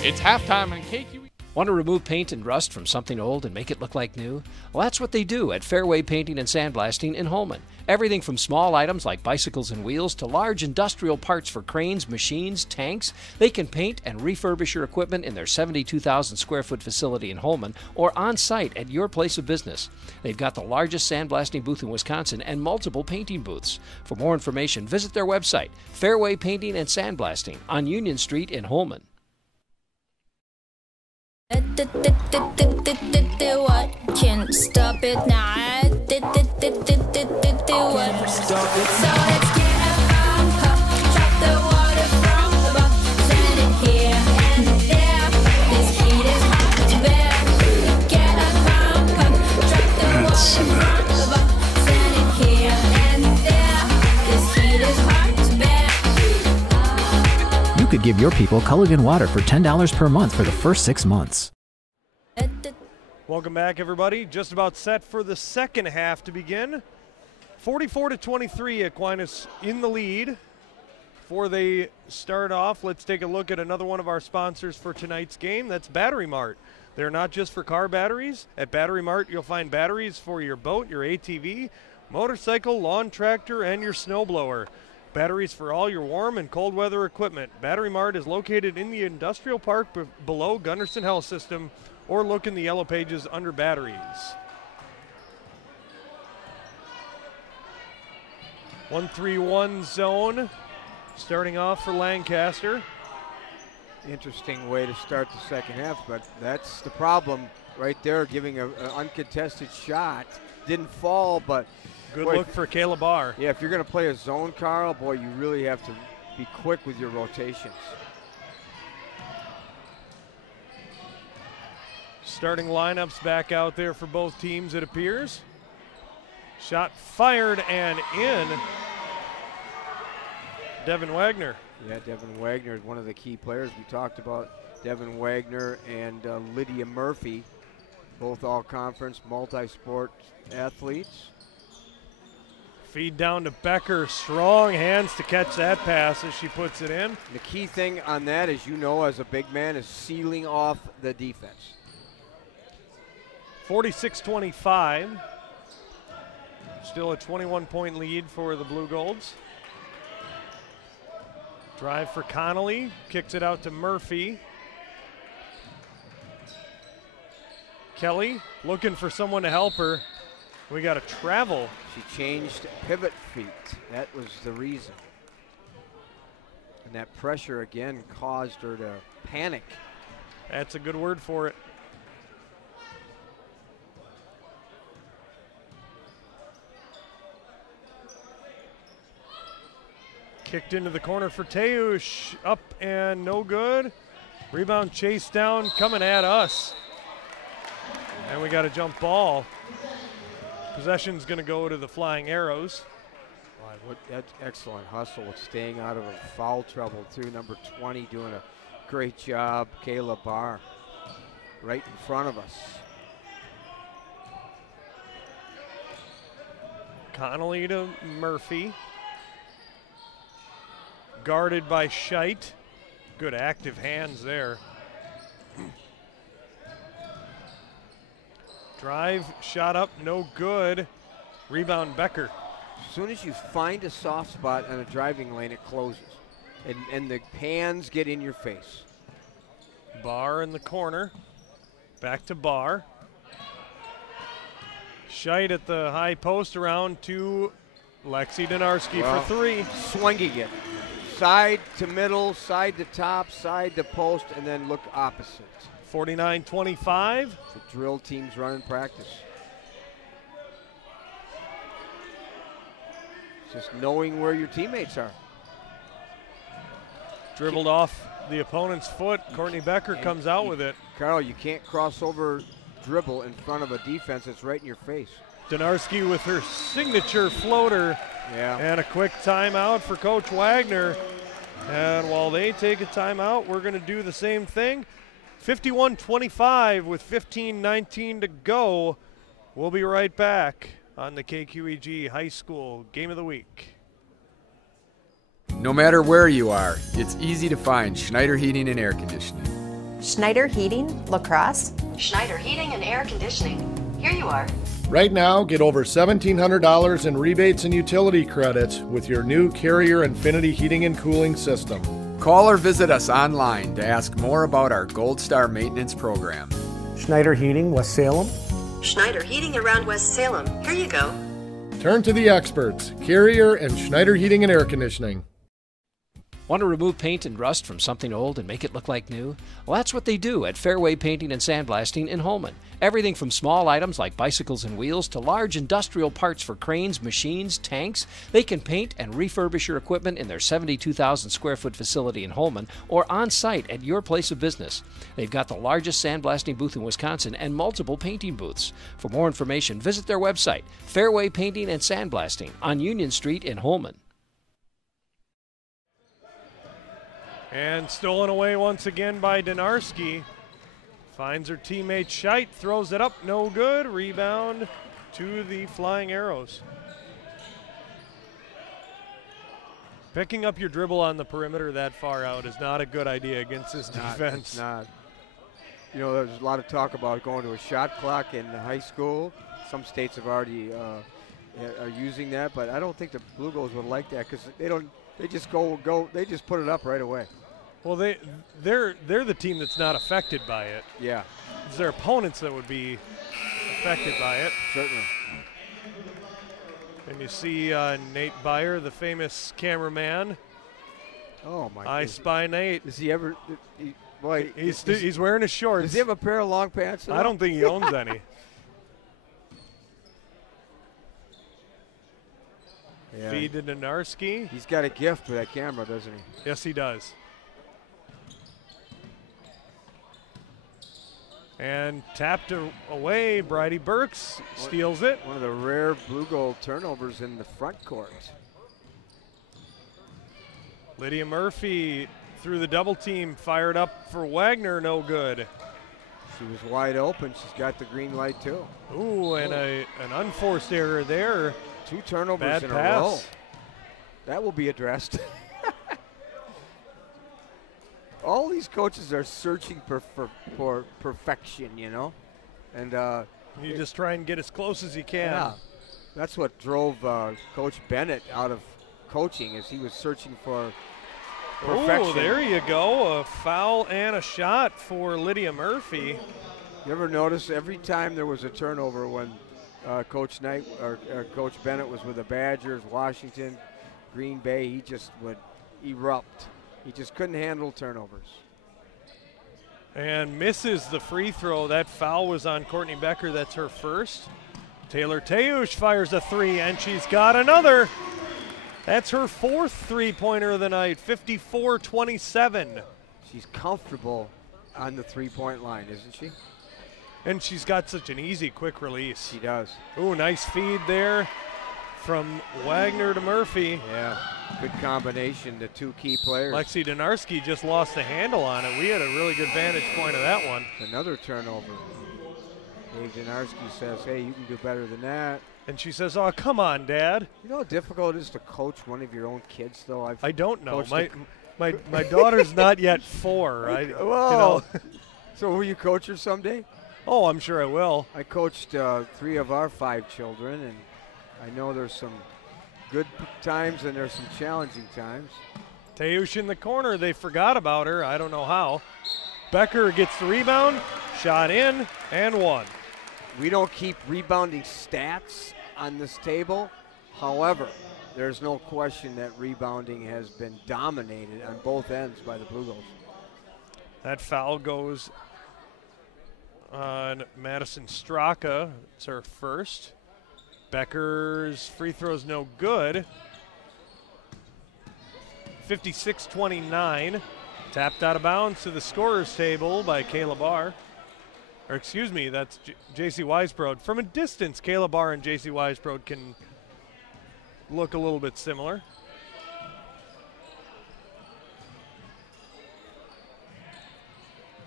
It's halftime on KQEG. Want to remove paint and rust from something old and make it look like new? Well, that's what they do at Fairway Painting and Sandblasting in Holman. Everything from small items like bicycles and wheels to large industrial parts for cranes, machines, tanks. They can paint and refurbish your equipment in their 72,000 square foot facility in Holman or on site at your place of business. They've got the largest sandblasting booth in Wisconsin and multiple painting booths. For more information, visit their website, Fairway Painting and Sandblasting on Union Street in Holman. What can stop it now? What stop it? So let's get up, drop the water from above, send it here and there. This heat is hard to bear. Get up, drop the water from above, send it here and there. This heat is hard to bear. You could give your people Culligan water for $10 per month for the first 6 months. Welcome back, everybody. Just about set for the second half to begin. 44-23, Aquinas in the lead. Before they start off, let's take a look at another one of our sponsors for tonight's game. That's Battery Mart. They're not just for car batteries. At Battery Mart, you'll find batteries for your boat, your ATV, motorcycle, lawn tractor, and your snowblower. Batteries for all your warm and cold weather equipment. Battery Mart is located in the industrial park below Gunderson Health System, or look in the yellow pages under batteries. 1-3-1 zone starting off for Lancaster. Interesting way to start the second half, but that's the problem right there, giving an uncontested shot. Didn't fall, but good boy, look for Caleb Barr. Yeah, if you're going to play a zone, Carl, boy, you really have to be quick with your rotations. Starting lineups back out there for both teams, it appears. Shot fired and in. Devin Wagner. Yeah, Devin Wagner is one of the key players we talked about. Devin Wagner and Lydia Murphy, both all-conference, multi-sport athletes. Feed down to Becker. Strong hands to catch that pass as she puts it in. The key thing on that, as you know, as a big man, is sealing off the defense. 46-25. Still a 21-point lead for the Blue Golds. Drive for Connolly. Kicks it out to Murphy. Kelly looking for someone to help her. We got a travel. She changed pivot feet. That was the reason. And that pressure again caused her to panic. That's a good word for it. Kicked into the corner for Teush. Up and no good. Rebound chased down, coming at us. And we got a jump ball. Possession's going to go to the Flying Arrows. That's excellent hustle with staying out of a foul trouble too. Number 20 doing a great job. Kayla Barr right in front of us. Connolly to Murphy. Guarded by Scheit. Good active hands there. Drive, shot up, no good. Rebound Becker. As soon as you find a soft spot on a driving lane, it closes. And the hands get in your face. Barr in the corner. Back to Barr. Scheit at the high post around to Lexi Donarski for three. Swinging it. Side to middle, side to top, side to post, and then look opposite. 49-25. The drill teams run in practice. Just knowing where your teammates are. Dribbled off the opponent's foot. Courtney Becker comes out with it. Carl, you can't cross over dribble in front of a defense that's right in your face. Donarski with her signature floater. Yeah. And a quick timeout for Coach Wagner. And while they take a timeout, we're going to do the same thing. 51-25 with 15:19 to go. We'll be right back on the KQEG High School Game of the Week. No matter where you are, it's easy to find Schneider Heating and Air Conditioning. Schneider Heating, Lacrosse. Schneider Heating and Air Conditioning. Here you are. Right now, get over $1,700 in rebates and utility credits with your new Carrier Infinity heating and cooling system. Call or visit us online to ask more about our Gold Star maintenance program. Schneider Heating, West Salem. Schneider Heating around West Salem. Here you go. Turn to the experts, Carrier and Schneider Heating and Air Conditioning. Want to remove paint and rust from something old and make it look like new? Well, that's what they do at Fairway Painting and Sandblasting in Holman. Everything from small items like bicycles and wheels to large industrial parts for cranes, machines, tanks. They can paint and refurbish your equipment in their 72,000 square foot facility in Holman or on site at your place of business. They've got the largest sandblasting booth in Wisconsin and multiple painting booths. For more information, visit their website, Fairway Painting and Sandblasting on Union Street in Holman. And stolen away once again by Donarski. Finds her teammate Scheit, throws it up, no good. Rebound to the Flying Arrows. Picking up your dribble on the perimeter that far out is not a good idea against this defense. It's not. You know, there's a lot of talk about going to a shot clock in high school. Some states have already are using that, but I don't think the Blue Goals would like that because they don't. They just they just put it up right away. Well, they're the team that's not affected by it. Yeah. It's their opponents that would be affected by it. Certainly. And you see Nate Byer, the famous cameraman. Oh my! I spy Nate. Does he ever? Boy, he's wearing his shorts. Does he have a pair of long pants? I don't think he owns any. Yeah. Feed to Donarski. He's got a gift for that camera, doesn't he? Yes, he does. And tapped away. Bridie Burks steals it. One of the rare Blue Goal turnovers in the front court. Lydia Murphy through the double team, fired up for Wagner, no good. She was wide open. She's got the green light too. Ooh, and an unforced error there. 2 turnovers Bad in pass. a row. That will be addressed. All these coaches are searching for perfection, you know, and you just try and get as close as you can. Yeah, that's what drove Coach Bennett out of coaching, is he was searching for perfection. Oh, there you go, a foul and a shot for Lydia Murphy. You ever notice every time there was a turnover when Coach Knight or Coach Bennett was with the Badgers, Washington, Green Bay, he just would erupt. He just couldn't handle turnovers. And misses the free throw. That foul was on Courtney Becker. That's her first. Taylor Teusch fires a 3, and she's got another. That's her 4th three-pointer of the night, 54-27. She's comfortable on the three-point line, isn't she? And she's got such an easy, quick release. She does. Ooh, nice feed there from Wagner to Murphy. Yeah, good combination, the 2 key players. Lexi Donarski just lost the handle on it. We had a really good vantage point of that one. Another turnover. Dave Donarski says, hey, you can do better than that. And she says, oh, come on, Dad. You know how difficult it is to coach one of your own kids, though? I don't know. My daughter's not yet 4. Well, you know. So will you coach her someday? Oh, I'm sure I will. I coached 3 of our 5 children, and I know there's some good times and there's some challenging times. Teusch in the corner. They forgot about her. I don't know how. Becker gets the rebound, shot in, and 1. We don't keep rebounding stats on this table. However, there's no question that rebounding has been dominated on both ends by the Blue Goals. That foul goes on Madison Straka. It's her first. Becker's free throw's no good. 56-29. Tapped out of bounds to the scorer's table by Kayla Barr. Or excuse me, that's J.C. Weisbrod. From a distance, Kayla Barr and J.C. Weisbrod can look a little bit similar.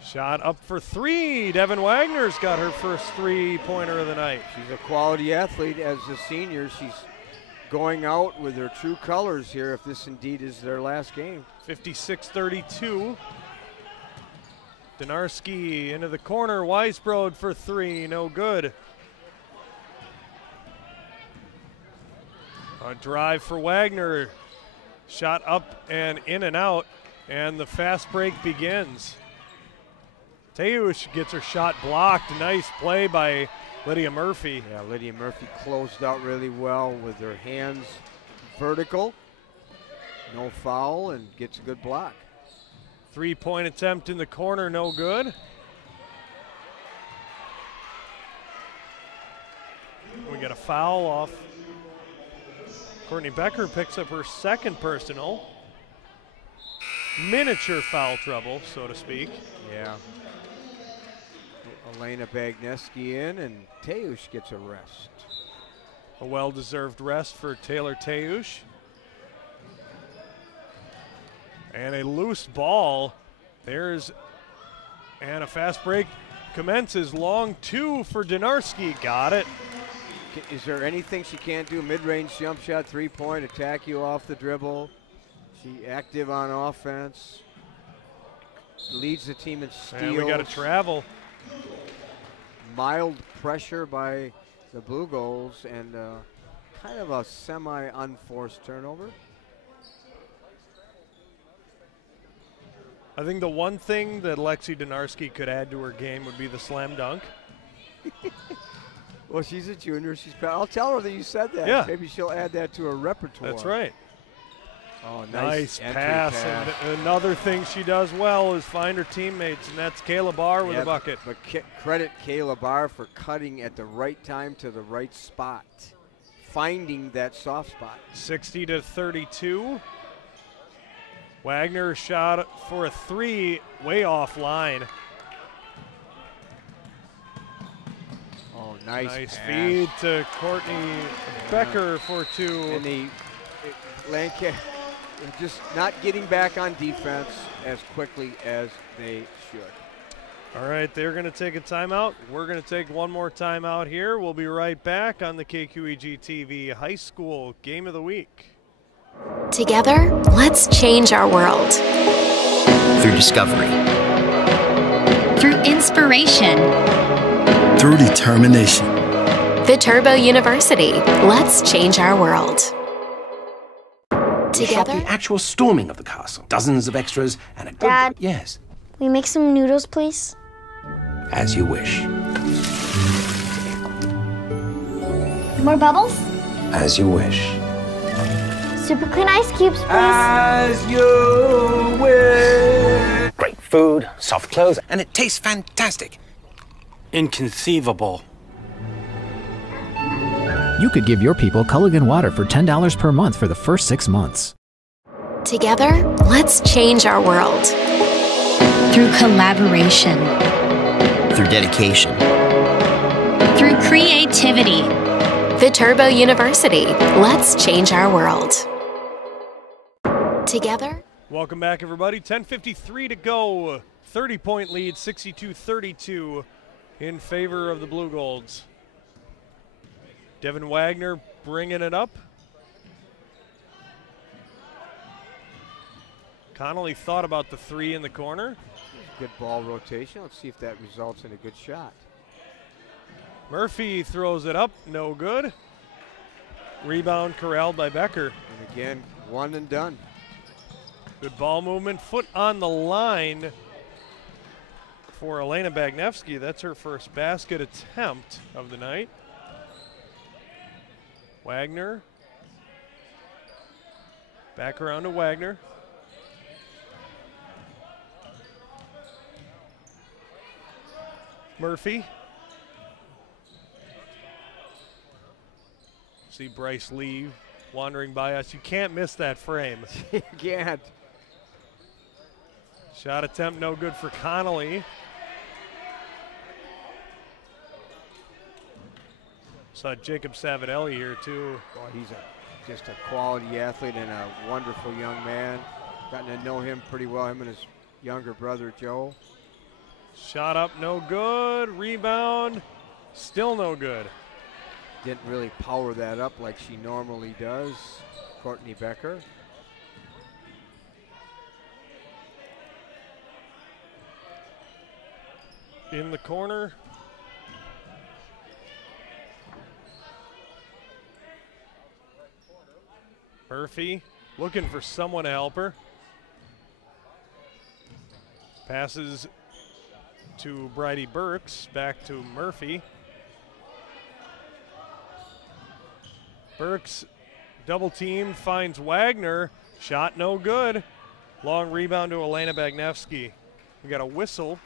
Shot up for 3. Devin Wagner's got her first three-pointer of the night. She's a quality athlete as a senior. She's going out with her true colors here if this indeed is their last game. 56-32. Donarski into the corner. Weisbrod for 3. No good. A drive for Wagner. Shot up and in and out. And the fast break begins. Teusch gets her shot blocked. Nice play by Lydia Murphy. Yeah, Lydia Murphy closed out really well with her hands vertical. No foul, and gets a good block. 3-point attempt in the corner, no good. We get a foul off. Courtney Becker picks up her second personal. Miniature foul trouble, so to speak. Yeah. Elena Bagneski in, and Teusch gets a rest. A well-deserved rest for Taylor Teusch. And a loose ball. And a fast break commences. Long 2 for Donarski. Got it. Is there anything she can't do? Mid-range jump shot, 3-point, attack you off the dribble. She active on offense. Leads the team in steals. And we got to travel. Mild pressure by the Blue Goals and kind of a semi-unforced turnover. I think the one thing that Lexi Donarski could add to her game would be the slam dunk. Well, she's a junior. I'll tell her that you said that. Yeah. Maybe she'll add that to her repertoire. That's right. Oh, nice pass. And another thing she does well is find her teammates, and that's Kayla Barr with a bucket. But credit Kayla Barr for cutting at the right time to the right spot, finding that soft spot. 60-32. Wagner shot for a three, way offline. Oh, nice pass. Feed to Courtney Becker for two. And the Lancaster just not getting back on defense as quickly as they should. All right, they're going to take a timeout. We're going to take one more timeout here. We'll be right back on the KQEG TV High School Game of the Week. Together, let's change our world. Through discovery. Through inspiration. Through determination. The Turbo University. Let's change our world. We shot Together. the actual storming of the castle. Dozens of extras and a good... Dad? Yes, We make some noodles, please? as you wish. More bubbles? As you wish. Super clean ice cubes, please. As you wish. Great food, soft clothes, and it tastes fantastic. Inconceivable. You could give your people Culligan water for $10 per month for the first 6 months. Together, let's change our world. Through collaboration. Through dedication. Through creativity. The Turbo University. Let's change our world. Together. Welcome back, everybody. 10:53 to go. 30-point lead, 62-32 in favor of the Blue Golds. Devin Wagner bringing it up. Connolly thought about the three in the corner. Good ball rotation. Let's see if that results in a good shot. Murphy throws it up, no good. Rebound corralled by Becker. And again, one and done. Good ball movement, foot on the line for Elena Bagnevsky. That's her first basket attempt of the night. Wagner. Back around to Wagner. Murphy. See Bryce Lee wandering by us. You can't miss that frame. You can't. Shot attempt no good for Connolly. Saw Jacob Savinelli here too. Well, he's just a quality athlete and a wonderful young man. Gotten to know him pretty well, him and his younger brother Joe. Shot up no good. Rebound still no good. Didn't really power that up like she normally does. Courtney Becker. In the corner. Murphy looking for someone to help her. Passes to Bridie Burks, back to Murphy. Burks double team, finds Wagner. Shot no good. Long rebound to Elena Bagnevsky. We got a whistle.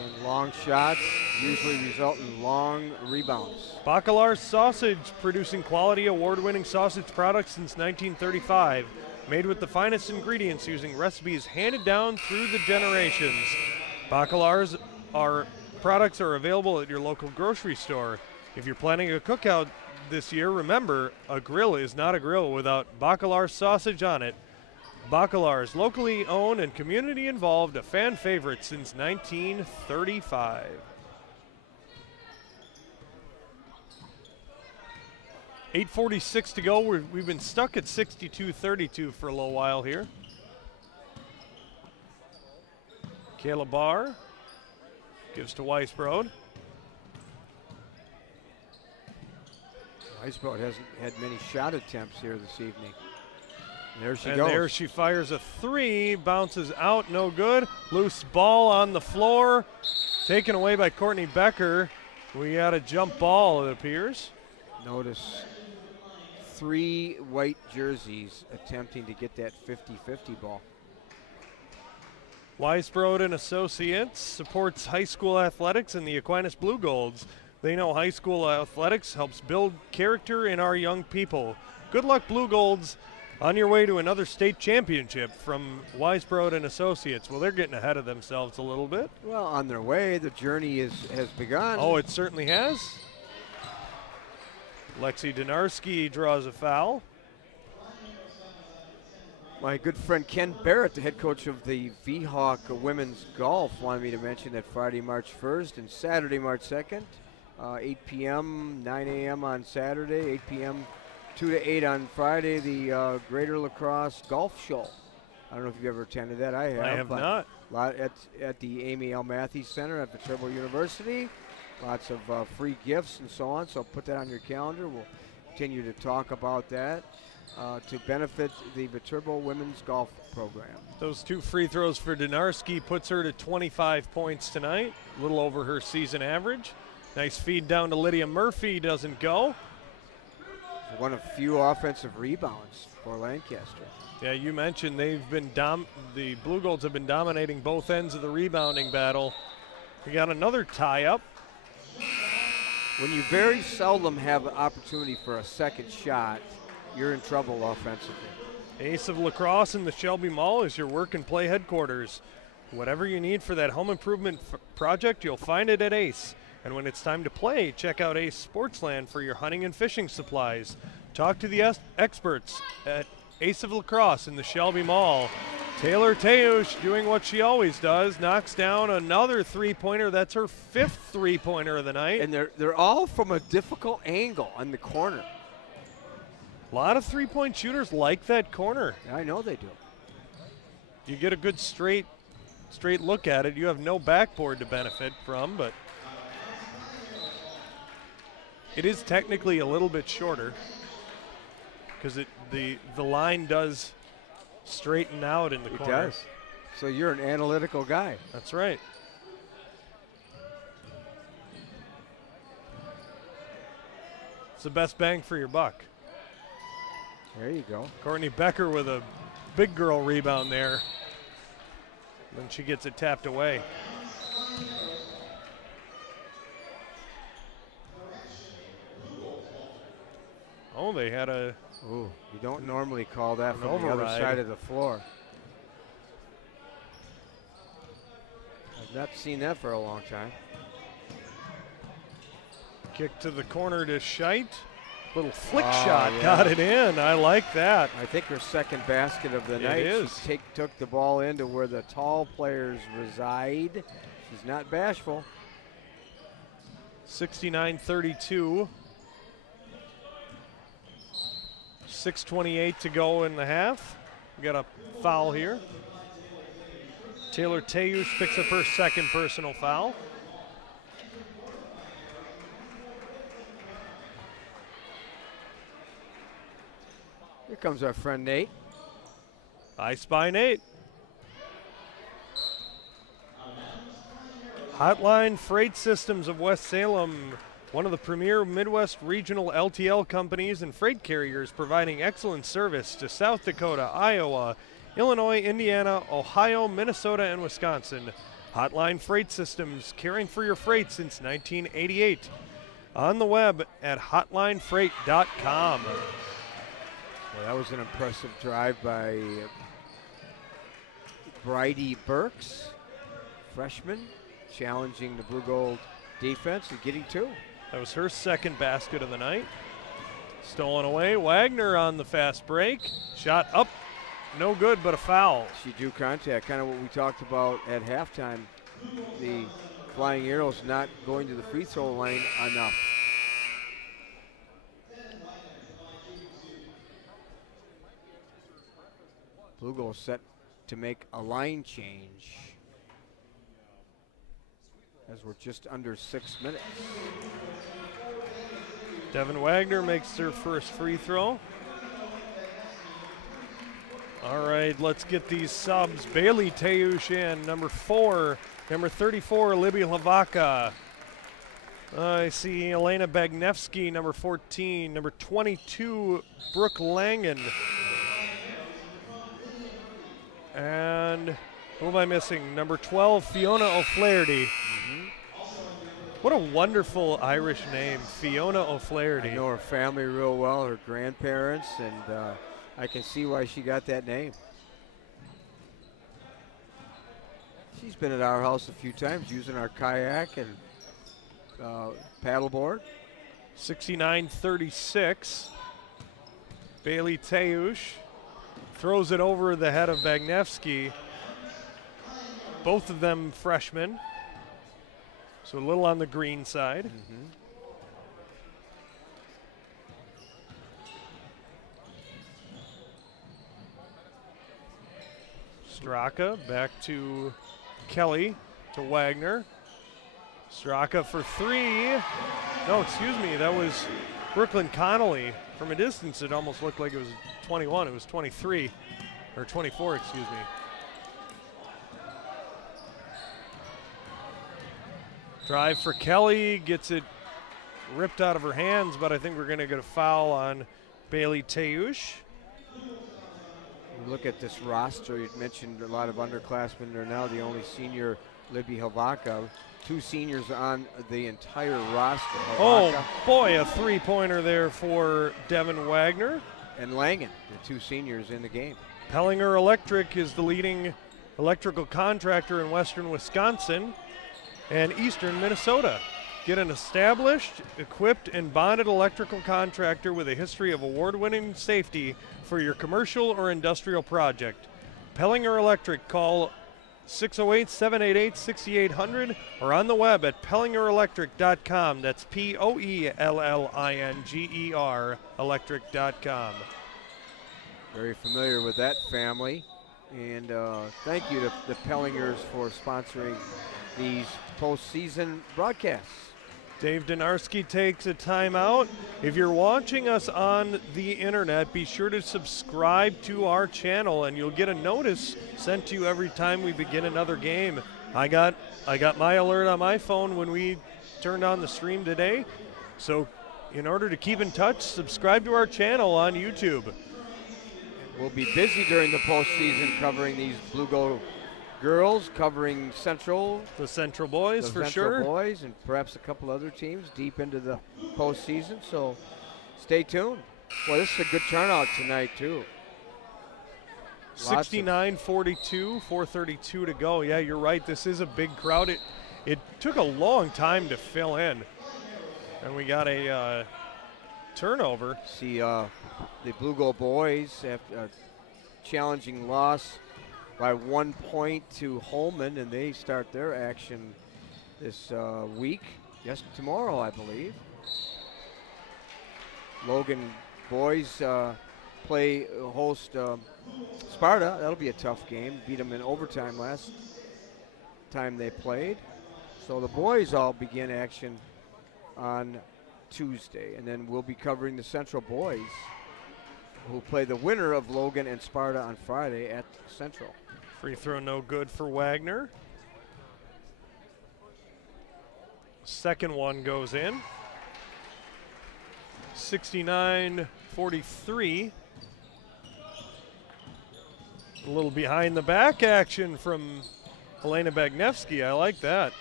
And long shots usually result in long rebounds. Bacalar Sausage, producing quality award-winning sausage products since 1935. Made with the finest ingredients using recipes handed down through the generations. Bacalar's products are available at your local grocery store. If you're planning a cookout this year, remember, a grill is not a grill without Bacalar sausage on it. Bacalar's locally owned and community involved, a fan favorite since 1935. 8:46 to go. We've been stuck at 62-32 for a little while here. Kayla Barr gives to Weisbrod. Weisbrod hasn't had many shot attempts here this evening. And there she and goes. There she fires a three, bounces out, no good. Loose ball on the floor, taken away by Courtney Becker. We got a jump ball, it appears. Notice 3 white jerseys attempting to get that 50-50 ball. Weisbrod and Associates supports high school athletics in the Aquinas Blue Golds. They know high school athletics helps build character in our young people. Good luck, Blue Golds, on your way to another state championship from Weisbrod and Associates. Well, they're getting ahead of themselves a little bit. Well, on their way, the journey has begun. Oh, it certainly has. Lexi Donarski draws a foul. My good friend Ken Barrett, the head coach of the V-Hawk women's golf, wanted me to mention that Friday, March 1st and Saturday, March 2nd, 8 p.m., 9 a.m. on Saturday, 8 p.m., 2 to 8 on Friday, the Greater Lacrosse Golf Show. I don't know if you've ever attended that. I have. I have not. At the Amy L. Matthews Center at Viterbo University. Lots of free gifts and so on, so put that on your calendar. We'll continue to talk about that to benefit the Viterbo women's golf program. Those 2 free throws for Donarski puts her to 25 points tonight, a little over her season average. Nice feed down to Lydia Murphy, doesn't go. One of few offensive rebounds for Lancaster. Yeah, you mentioned they've been the Blue Golds have been dominating both ends of the rebounding battle. We got another tie-up. When you very seldom have an opportunity for a second shot, you're in trouble offensively. Ace of Lacrosse in the Shelby Mall is your work and play headquarters. Whatever you need for that home improvement project, you'll find it at Ace. And when it's time to play, check out Ace Sportsland for your hunting and fishing supplies. Talk to the experts at Ace of Lacrosse in the Shelby Mall. Taylor Teusch doing what she always does, knocks down another three-pointer. That's her 5th three-pointer of the night. And they're all from a difficult angle on the corner. A lot of three-point shooters like that corner. I know they do. You get a good straight look at it. You have no backboard to benefit from, but it is technically a little bit shorter because the line does straighten out in the corner. It does. So you're an analytical guy. That's right. It's the best bang for your buck. There you go. Courtney Becker with a big girl rebound there. Then she gets it tapped away. Oh, they had a... Ooh, you don't normally call that from override. The other side of the floor. I've not seen that for a long time. Kick to the corner to Scheit. Little flick Oh, shot, yeah. got it in. I like that. I think her second basket of the It night. is. She took the ball into where the tall players reside. She's not bashful. 69-32. 6:28 to go in the half. We got a foul here. Taylor Teusch picks up her second personal foul. Here comes our friend Nate. I spy Nate. Hotline Freight Systems of West Salem, one of the premier Midwest regional LTL companies and freight carriers, providing excellent service to South Dakota, Iowa, Illinois, Indiana, Ohio, Minnesota, and Wisconsin. Hotline Freight Systems, caring for your freight since 1988. On the web at hotlinefreight.com. Well, that was an impressive drive by Bridie Burks, freshman, challenging the Blue Gold defense and getting 2. That was her second basket of the night. Stolen away. Wagner on the fast break. Shot up. No good, but a foul. She drew contact, kind of what we talked about at halftime. The Flying Arrows not going to the free throw line enough. Blue Goals set to make a line change as we're just under 6 minutes. Devin Wagner makes their first free throw. All right, let's get these subs. Bailey Teush in, number 4. Number 34, Libby Hlavaca. I see Elena Bagnevsky, number 14. Number 22, Brooke Langen. And who am I missing? Number 12, Fiona O'Flaherty. What a wonderful Irish name, Fiona O'Flaherty. I know her family real well, her grandparents, and I can see why she got that name. She's been at our house a few times using our kayak and paddleboard. 69-36. Bailey Teush throws it over the head of Bagnevsky. Both of them freshmen. So a little on the green side. Straka back to Kelly, to Wagner. Straka for 3. No, excuse me, that was Brooklyn Connolly. From a distance, it almost looked like it was 21. It was 23, or 24, excuse me. Drive for Kelly, gets it ripped out of her hands, but I think we're going to get a foul on Bailey Teush. Look at this roster. You mentioned a lot of underclassmen. They're now the only senior, Libby Hlavaca. 2 seniors on the entire roster. Oh, boy, a three-pointer there for Devin Wagner. And Langen, the 2 seniors in the game. Pellinger Electric is the leading electrical contractor in western Wisconsin and eastern Minnesota. Get an established, equipped, and bonded electrical contractor with a history of award-winning safety for your commercial or industrial project. Pellinger Electric, call 608-788-6800 or on the web at pellingerelectric.com. That's P-O-E-L-L-I-N-G-E-R electric.com. Very familiar with that family. And thank you to the Pellingers for sponsoring these postseason broadcasts. Dave Donarski takes a timeout. If you're watching us on the internet, be sure to subscribe to our channel and you'll get a notice sent to you every time we begin another game. I got my alert on my phone when we turned on the stream today. So in order to keep in touch, subscribe to our channel on YouTube. We'll be busy during the postseason covering these Blue Gold girls, covering Central. The Central boys, for sure. The Central boys and perhaps a couple other teams deep into the postseason. So stay tuned. Well, this is a good turnout tonight, too. 69-42, 4:32 to go. Yeah, you're right. This is a big crowd. It took a long time to fill in. And we got a turnover. See, the Blue Gold boys have a challenging loss by 1 point to Holman, and they start their action this week. Yes, tomorrow, I believe. Logan boys host Sparta. That'll be a tough game. Beat them in overtime last time they played. So the boys all begin action on Tuesday, and then we'll be covering the Central boys, who play the winner of Logan and Sparta on Friday at Central. Free throw no good for Wagner. Second one goes in. 69-43. A little behind the back action from Elena Bagnevsky. I like that.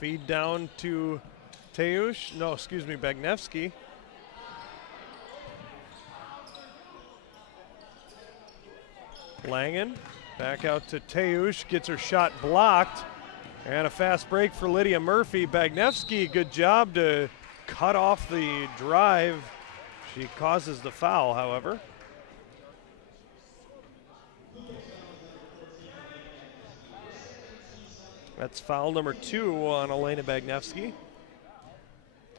Feed down to Teush. No, excuse me, Bagnevsky. Langen back out to Teush, gets her shot blocked. And a fast break for Lydia Murphy. Bagnevsky, good job to cut off the drive. She causes the foul, however. That's foul number 2 on Elena Bagnevsky.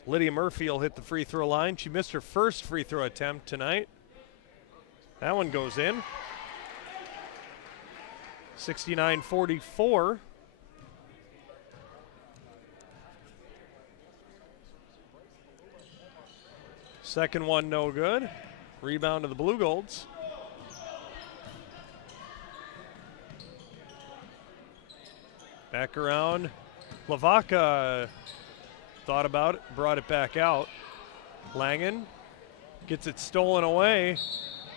Lydia Murphy will hit the free throw line. She missed her first free throw attempt tonight. That one goes in. 69-44. Second one no good. Rebound to the Blue Golds. Back around. Lavaca thought about it, brought it back out. Langen gets it stolen away,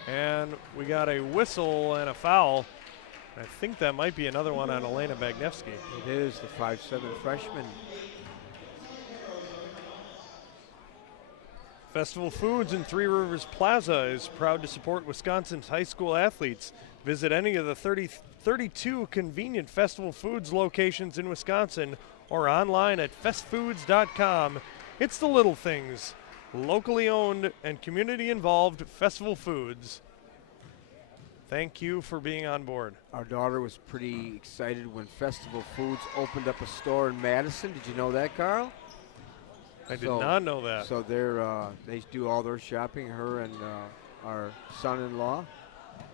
and we got a whistle and a foul. I think that might be another one on Elena Bagnevsky. It is, the 5'7" freshman. Festival Foods in Three Rivers Plaza is proud to support Wisconsin's high school athletes. Visit any of the 32 convenient Festival Foods locations in Wisconsin or online at festfoods.com. It's the little things. Locally owned and community involved Festival Foods. Thank you for being on board. Our daughter was pretty excited when Festival Foods opened up a store in Madison. Did you know that, Carl? I did not know that. So they do all their shopping, her and our son-in-law.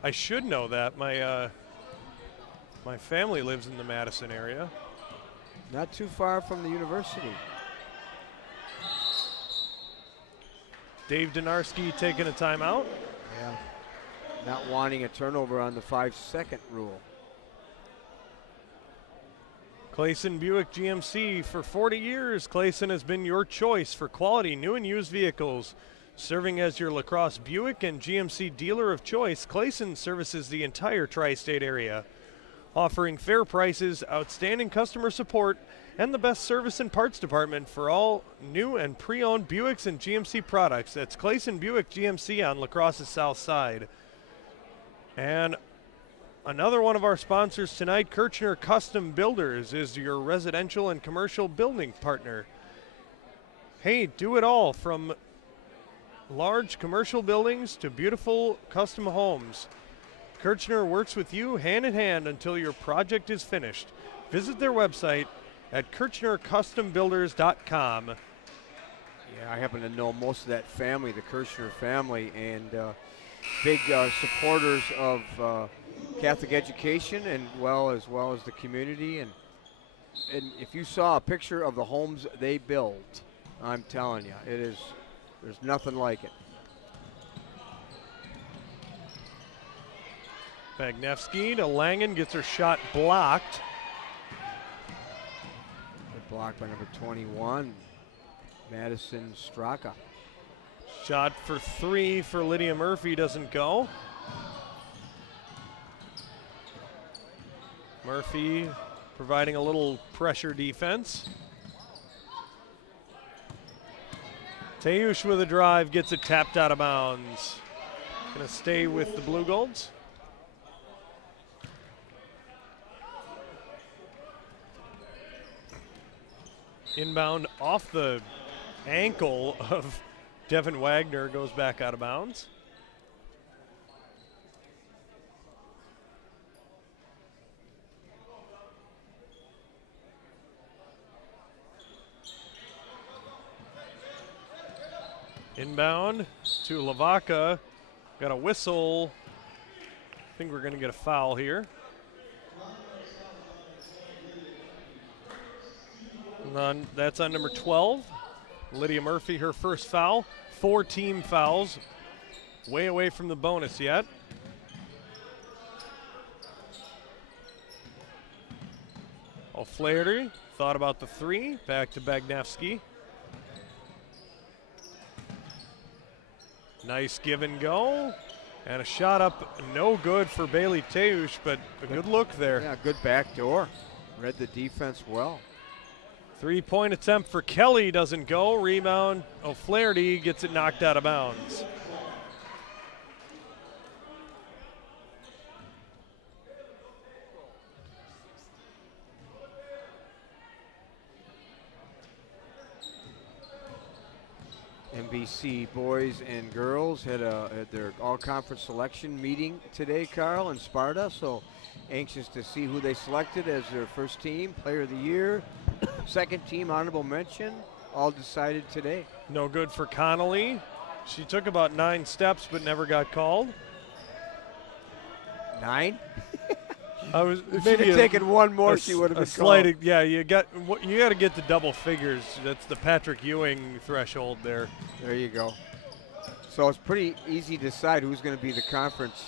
I should know that. My family lives in the Madison area. Not too far from the university. Dave Donarski taking a timeout. Yeah. Not wanting a turnover on the 5-second rule. Clayson Buick GMC. For 40 years, Clayson has been your choice for quality new and used vehicles. Serving as your La Crosse Buick and GMC dealer of choice, Clayson services the entire tri-state area, offering fair prices, outstanding customer support, and the best service and parts department for all new and pre-owned Buicks and GMC products. That's Clayson Buick GMC on La Crosse's south side. And another one of our sponsors tonight, Kirchner Custom Builders, is your residential and commercial building partner. Hey, do it all from large commercial buildings to beautiful custom homes. Kirchner works with you hand in hand until your project is finished. Visit their website at KirchnerCustomBuilders.com. Yeah, I happen to know most of that family, the Kirchner family, and big supporters of Catholic education and as well as the community. And if you saw a picture of the homes they built, I'm telling you, there's nothing like it. Bagnevsky to Langen, gets her shot blocked. Good block by number 21, Madison Straka. Shot for three for Lydia Murphy doesn't go. Murphy providing a little pressure defense. Teusz with a drive, gets it tapped out of bounds. Gonna stay with the Blue Golds. Inbound off the ankle of Devin Wagner, goes back out of bounds. Inbound to Lavaca. Got a whistle. I think we're going to get a foul here. That's on number 12. Lydia Murphy, her first foul. 4 team fouls. Way away from the bonus yet. O'Flaherty thought about the 3. Back to Bagnevsky. Nice give and go. And a shot up, no good for Bailey Teusz, but a good look there. Yeah, good back door. Read the defense well. 3-point attempt for Kelly doesn't go. Rebound, O'Flaherty gets it knocked out of bounds. NBC boys and girls had their all-conference selection meeting today, Carl, in Sparta. So anxious to see who they selected as their first team, player of the year, second team, honorable mention, all decided today. No good for Connolly. She took about 9 steps but never got called. 9? I was If she'd have taken one more, she would have been slight. Yeah, you got to get to double figures. That's the Patrick Ewing threshold there. There you go. So it's pretty easy to decide who's going to be the conference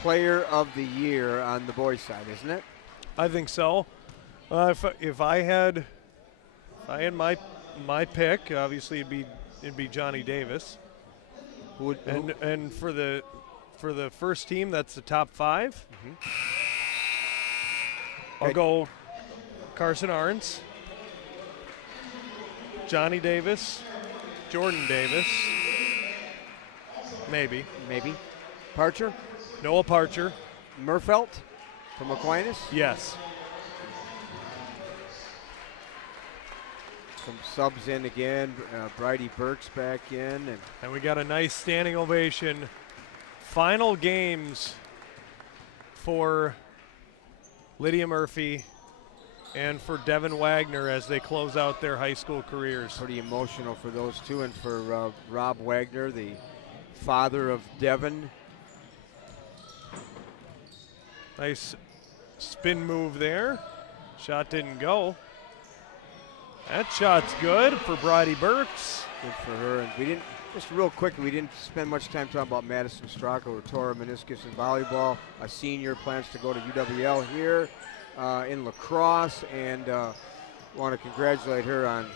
player of the year on the boys' side, isn't it? I think so. If I had my pick, obviously it'd be Johnny Davis. And for the first team, that's the top 5. I'll go Carson Arns, Johnny Davis, Jordan Davis, maybe. Parcher? Noah Parcher. Murfelt from Aquinas? Yes. Some subs in again. Bridie Burke's back in. And we got a nice standing ovation. Final games for Lydia Murphy and for Devin Wagner as they close out their high school careers. Pretty emotional for those two, and for Rob Wagner, the father of Devin. Nice spin move there. Shot didn't go. That shot's good for Bridie Burks. Good for her. And we didn't, just real quick, we didn't spend much time talking about Madison Straka, who tore a meniscus in volleyball. A senior, plans to go to UWL here in lacrosse, and want to congratulate her on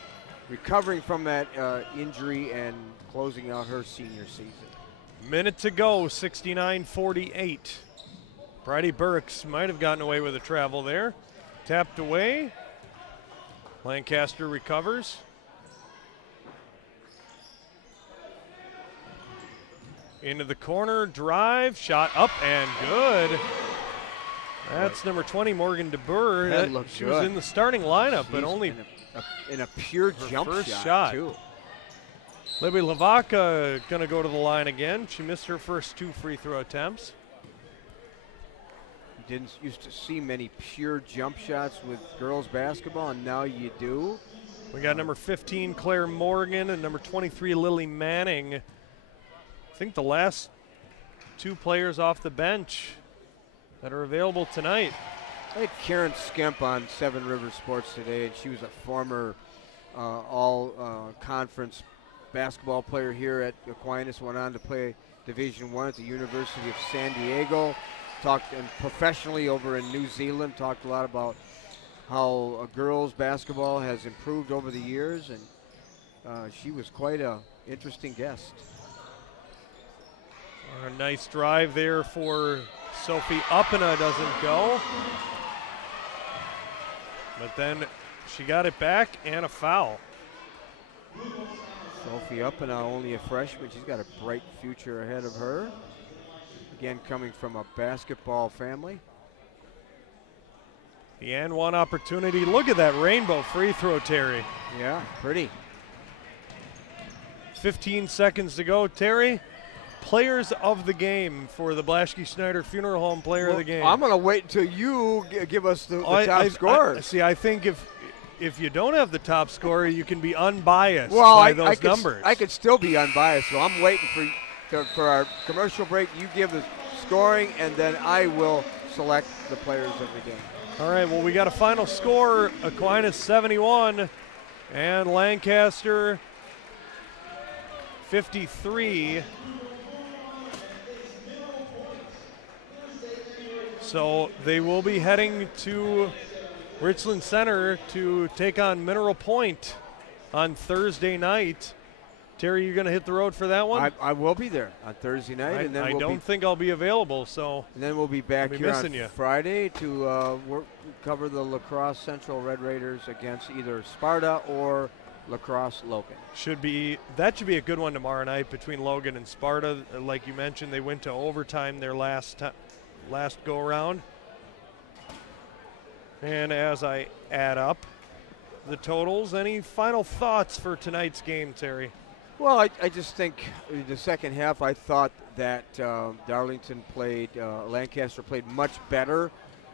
recovering from that injury and closing out her senior season. Minute to go, 69-48. Bridie Burks might have gotten away with a travel there. Tapped away. Lancaster recovers. Into the corner, drive, shot up and good. That's number 20, Morgan DeBurr. That looked she good. was in the starting lineup, but only in a pure jump shot too. Libby Lavaca gonna go to the line again. She missed her first 2 free throw attempts. Didn't used to see many pure jump shots with girls basketball, and now you do. We got number 15, Claire Morgan, and number 23, Lily Manning. I think the last 2 players off the bench that are available tonight. I had Karen Skemp on Seven Rivers Sports today, and she was a former all-conference basketball player here at Aquinas, went on to play Division I at the University of San Diego. Talked and professionally over in New Zealand, talked a lot about how girls basketball has improved over the years, and she was quite an interesting guest. A nice drive there for Sophie Uppena, doesn't go. But then she got it back and a foul. Sophie Uppena, only a freshman, she's got a bright future ahead of her. Again, coming from a basketball family. The and one opportunity. Look at that rainbow free throw, Terry. Yeah, pretty. 15 seconds to go. Terry, players of the game for the Blaschke Schneider FuneralOme player of the game. I'm going to wait until you give us the top scorers. See, I think if you don't have the top scorer, you can be unbiased by those numbers. I could still be unbiased, so I'm waiting for our commercial break. You give the scoring, and then I will select the players of the game. All right, well, we got a final score. Aquinas 71 and Lancaster 53. So they will be heading to Richland Center to take on Mineral Point on Thursday night. Terry, you going to hit the road for that one? I will be there on Thursday night. And then I don't think I'll be available. So and then we'll be back here on Friday to cover the Lacrosse Central Red Raiders against either Sparta or Lacrosse Logan. That should be a good one tomorrow night between Logan and Sparta. Like you mentioned, they went to overtime their last go-around. And as I add up the totals, any final thoughts for tonight's game, Terry? Well, I just think the second half, I thought that Lancaster played much better.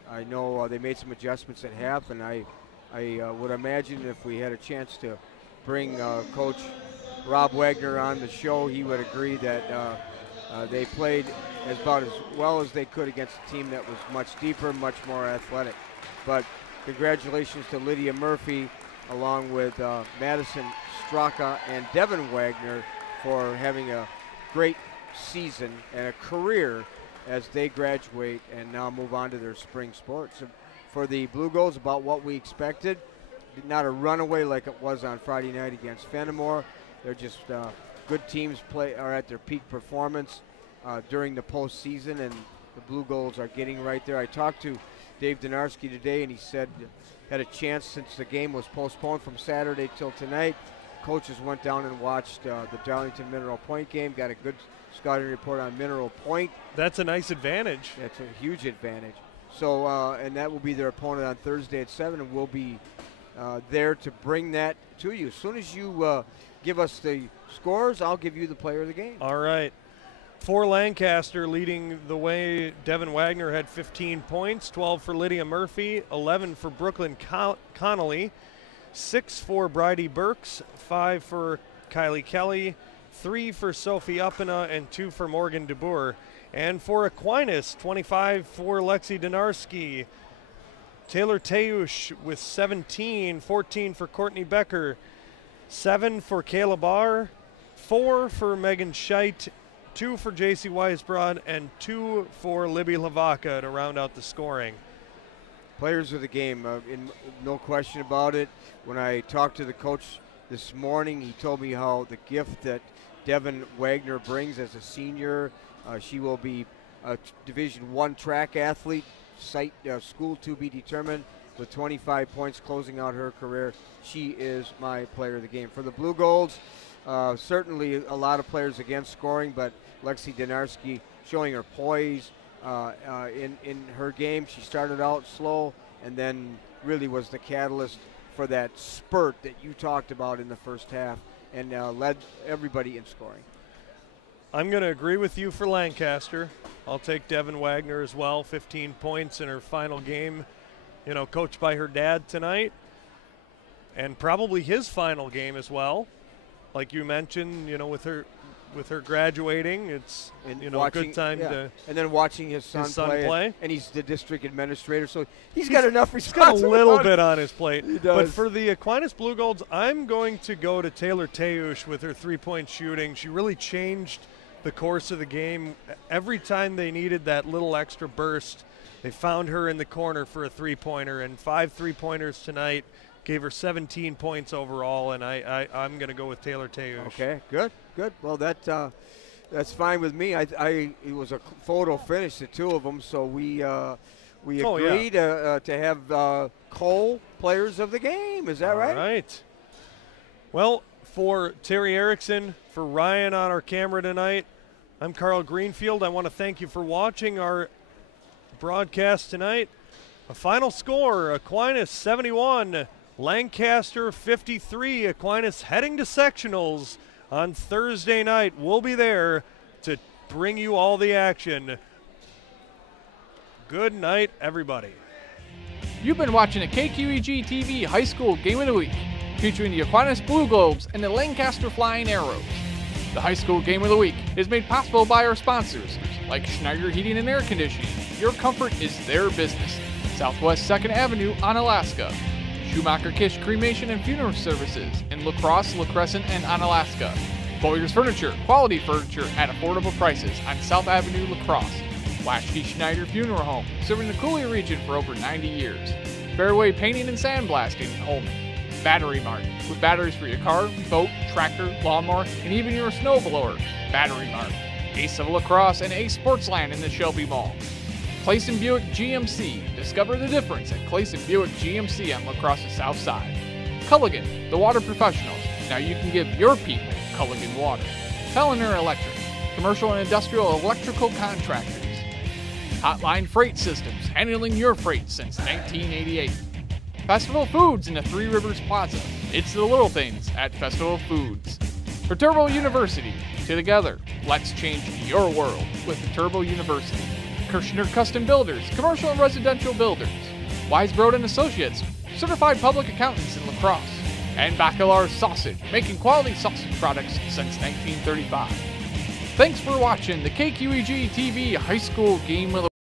I know they made some adjustments at half, and I would imagine if we had a chance to bring Coach Rob Wagner on the show, he would agree that They played about as well as they could against a team that was much deeper, much more athletic. But congratulations to Lydia Murphy, along with Madison Straka and Devin Wagner, for having a great season and a career as they graduate and now move on to their spring sports. And for the Blue Goals, about what we expected. Not a runaway like it was on Friday night against Fenimore. They're just good teams are at their peak performance during the postseason, and the Blue Goals are getting right there. I talked to Dave Donarski today, and he said had a chance since the game was postponed from Saturday till tonight. Coaches went down and watched the Darlington Mineral Point game, got a good scouting report on Mineral Point. That's a nice advantage. That's a huge advantage. So, and that will be their opponent on Thursday at 7, and we'll be there to bring that to you. As soon as you give us the scores, I'll give you the player of the game. All right. For Lancaster, leading the way, Devin Wagner had 15 points, 12 for Lydia Murphy, 11 for Brooklyn Connolly, 6 for Bridie Burks, 5 for Kylie Kelly, 3 for Sophie Uppina, and 2 for Morgan DeBoer. And for Aquinas, 25 for Lexi Donarski, Taylor Teusch with 17, 14 for Courtney Becker, 7 for Kayla Barr, 4 for Megan Scheit, 2 for J.C. Weisbrod, and 2 for Libby Lavaca to round out the scoring. Players of the game, no question about it. When I talked to the coach this morning, he told me how the gift that Devin Wagner brings as a senior. She will be a Division I track athlete, school to be determined, with 25 points closing out her career. She is my player of the game. For the Blue Goals, certainly a lot of players against scoring, but Lexi Donarski showing her poise in her game. She started out slow and then really was the catalyst for that spurt that you talked about in the first half, and led everybody in scoring. I'm going to agree with you for Lancaster. I'll take Devin Wagner as well, 15 points in her final game, coached by her dad tonight, and probably his final game as well. Like you mentioned, with her graduating, it's a good time to. And then watching his son play, and he's the district administrator, so he's got enough He's got a responsibility. little bit on his plate. He does. But for the Aquinas Blue Golds, I'm going to go to Taylor Teusch with her three-point shooting. She really changed the course of the game. Every time they needed that little extra burst, they found her in the corner for a three-pointer, and 5 3-pointers tonight. Gave her 17 points overall, and I'm going to go with Taylor Teusch. Okay, good. Well, that's fine with me. It was a photo finish, the two of them, so we agreed to have Cole players of the game. Is that right? All right. Well, for Terry Erickson, for Ryan on our camera tonight, I'm Carl Greenfield. I want to thank you for watching our broadcast tonight. A final score, Aquinas 71. Lancaster 53. Aquinas heading to sectionals on Thursday night. We'll be there to bring you all the action. Good night, everybody. You've been watching a KQEG TV High School Game of the Week, featuring the Aquinas Blue Globes and the Lancaster Flying Arrows. The High School Game of the Week is made possible by our sponsors, like Schneider Heating and Air Conditioning. Your comfort is their business. Southwest 2nd Avenue on Alaska. Schumacher Kish Cremation and Funeral Services in La Crosse, La Crescent, and Onalaska. Boyer's Furniture, quality furniture at affordable prices on South Avenue, La Crosse. Lashkey Schneider Funeral Home, serving the Coulee region for over 90 years. Fairway Painting and Sandblasting in Holman. Battery Mart, with batteries for your car, boat, tractor, lawnmower, and even your snowblower. Battery Mart. Ace of La Crosse and Ace Sportsland in the Shelby Mall. Clayson Buick GMC. Discover the difference at Clayson Buick GMC on La Crosse's south side. Culligan, the water professionals. Now you can give your people Culligan water. Fellner Electric, commercial and industrial electrical contractors. Hotline Freight Systems, handling your freight since 1988. Festival Foods in the Three Rivers Plaza. It's the little things at Festival Foods. For Turbo University, together, let's change your world with the Turbo University. Kirshner Custom Builders, commercial and residential builders. Weisbrod and Associates, certified public accountants in La Crosse. And Bacalar Sausage, making quality sausage products since 1935. Thanks for watching the KQEG TV High School Game of the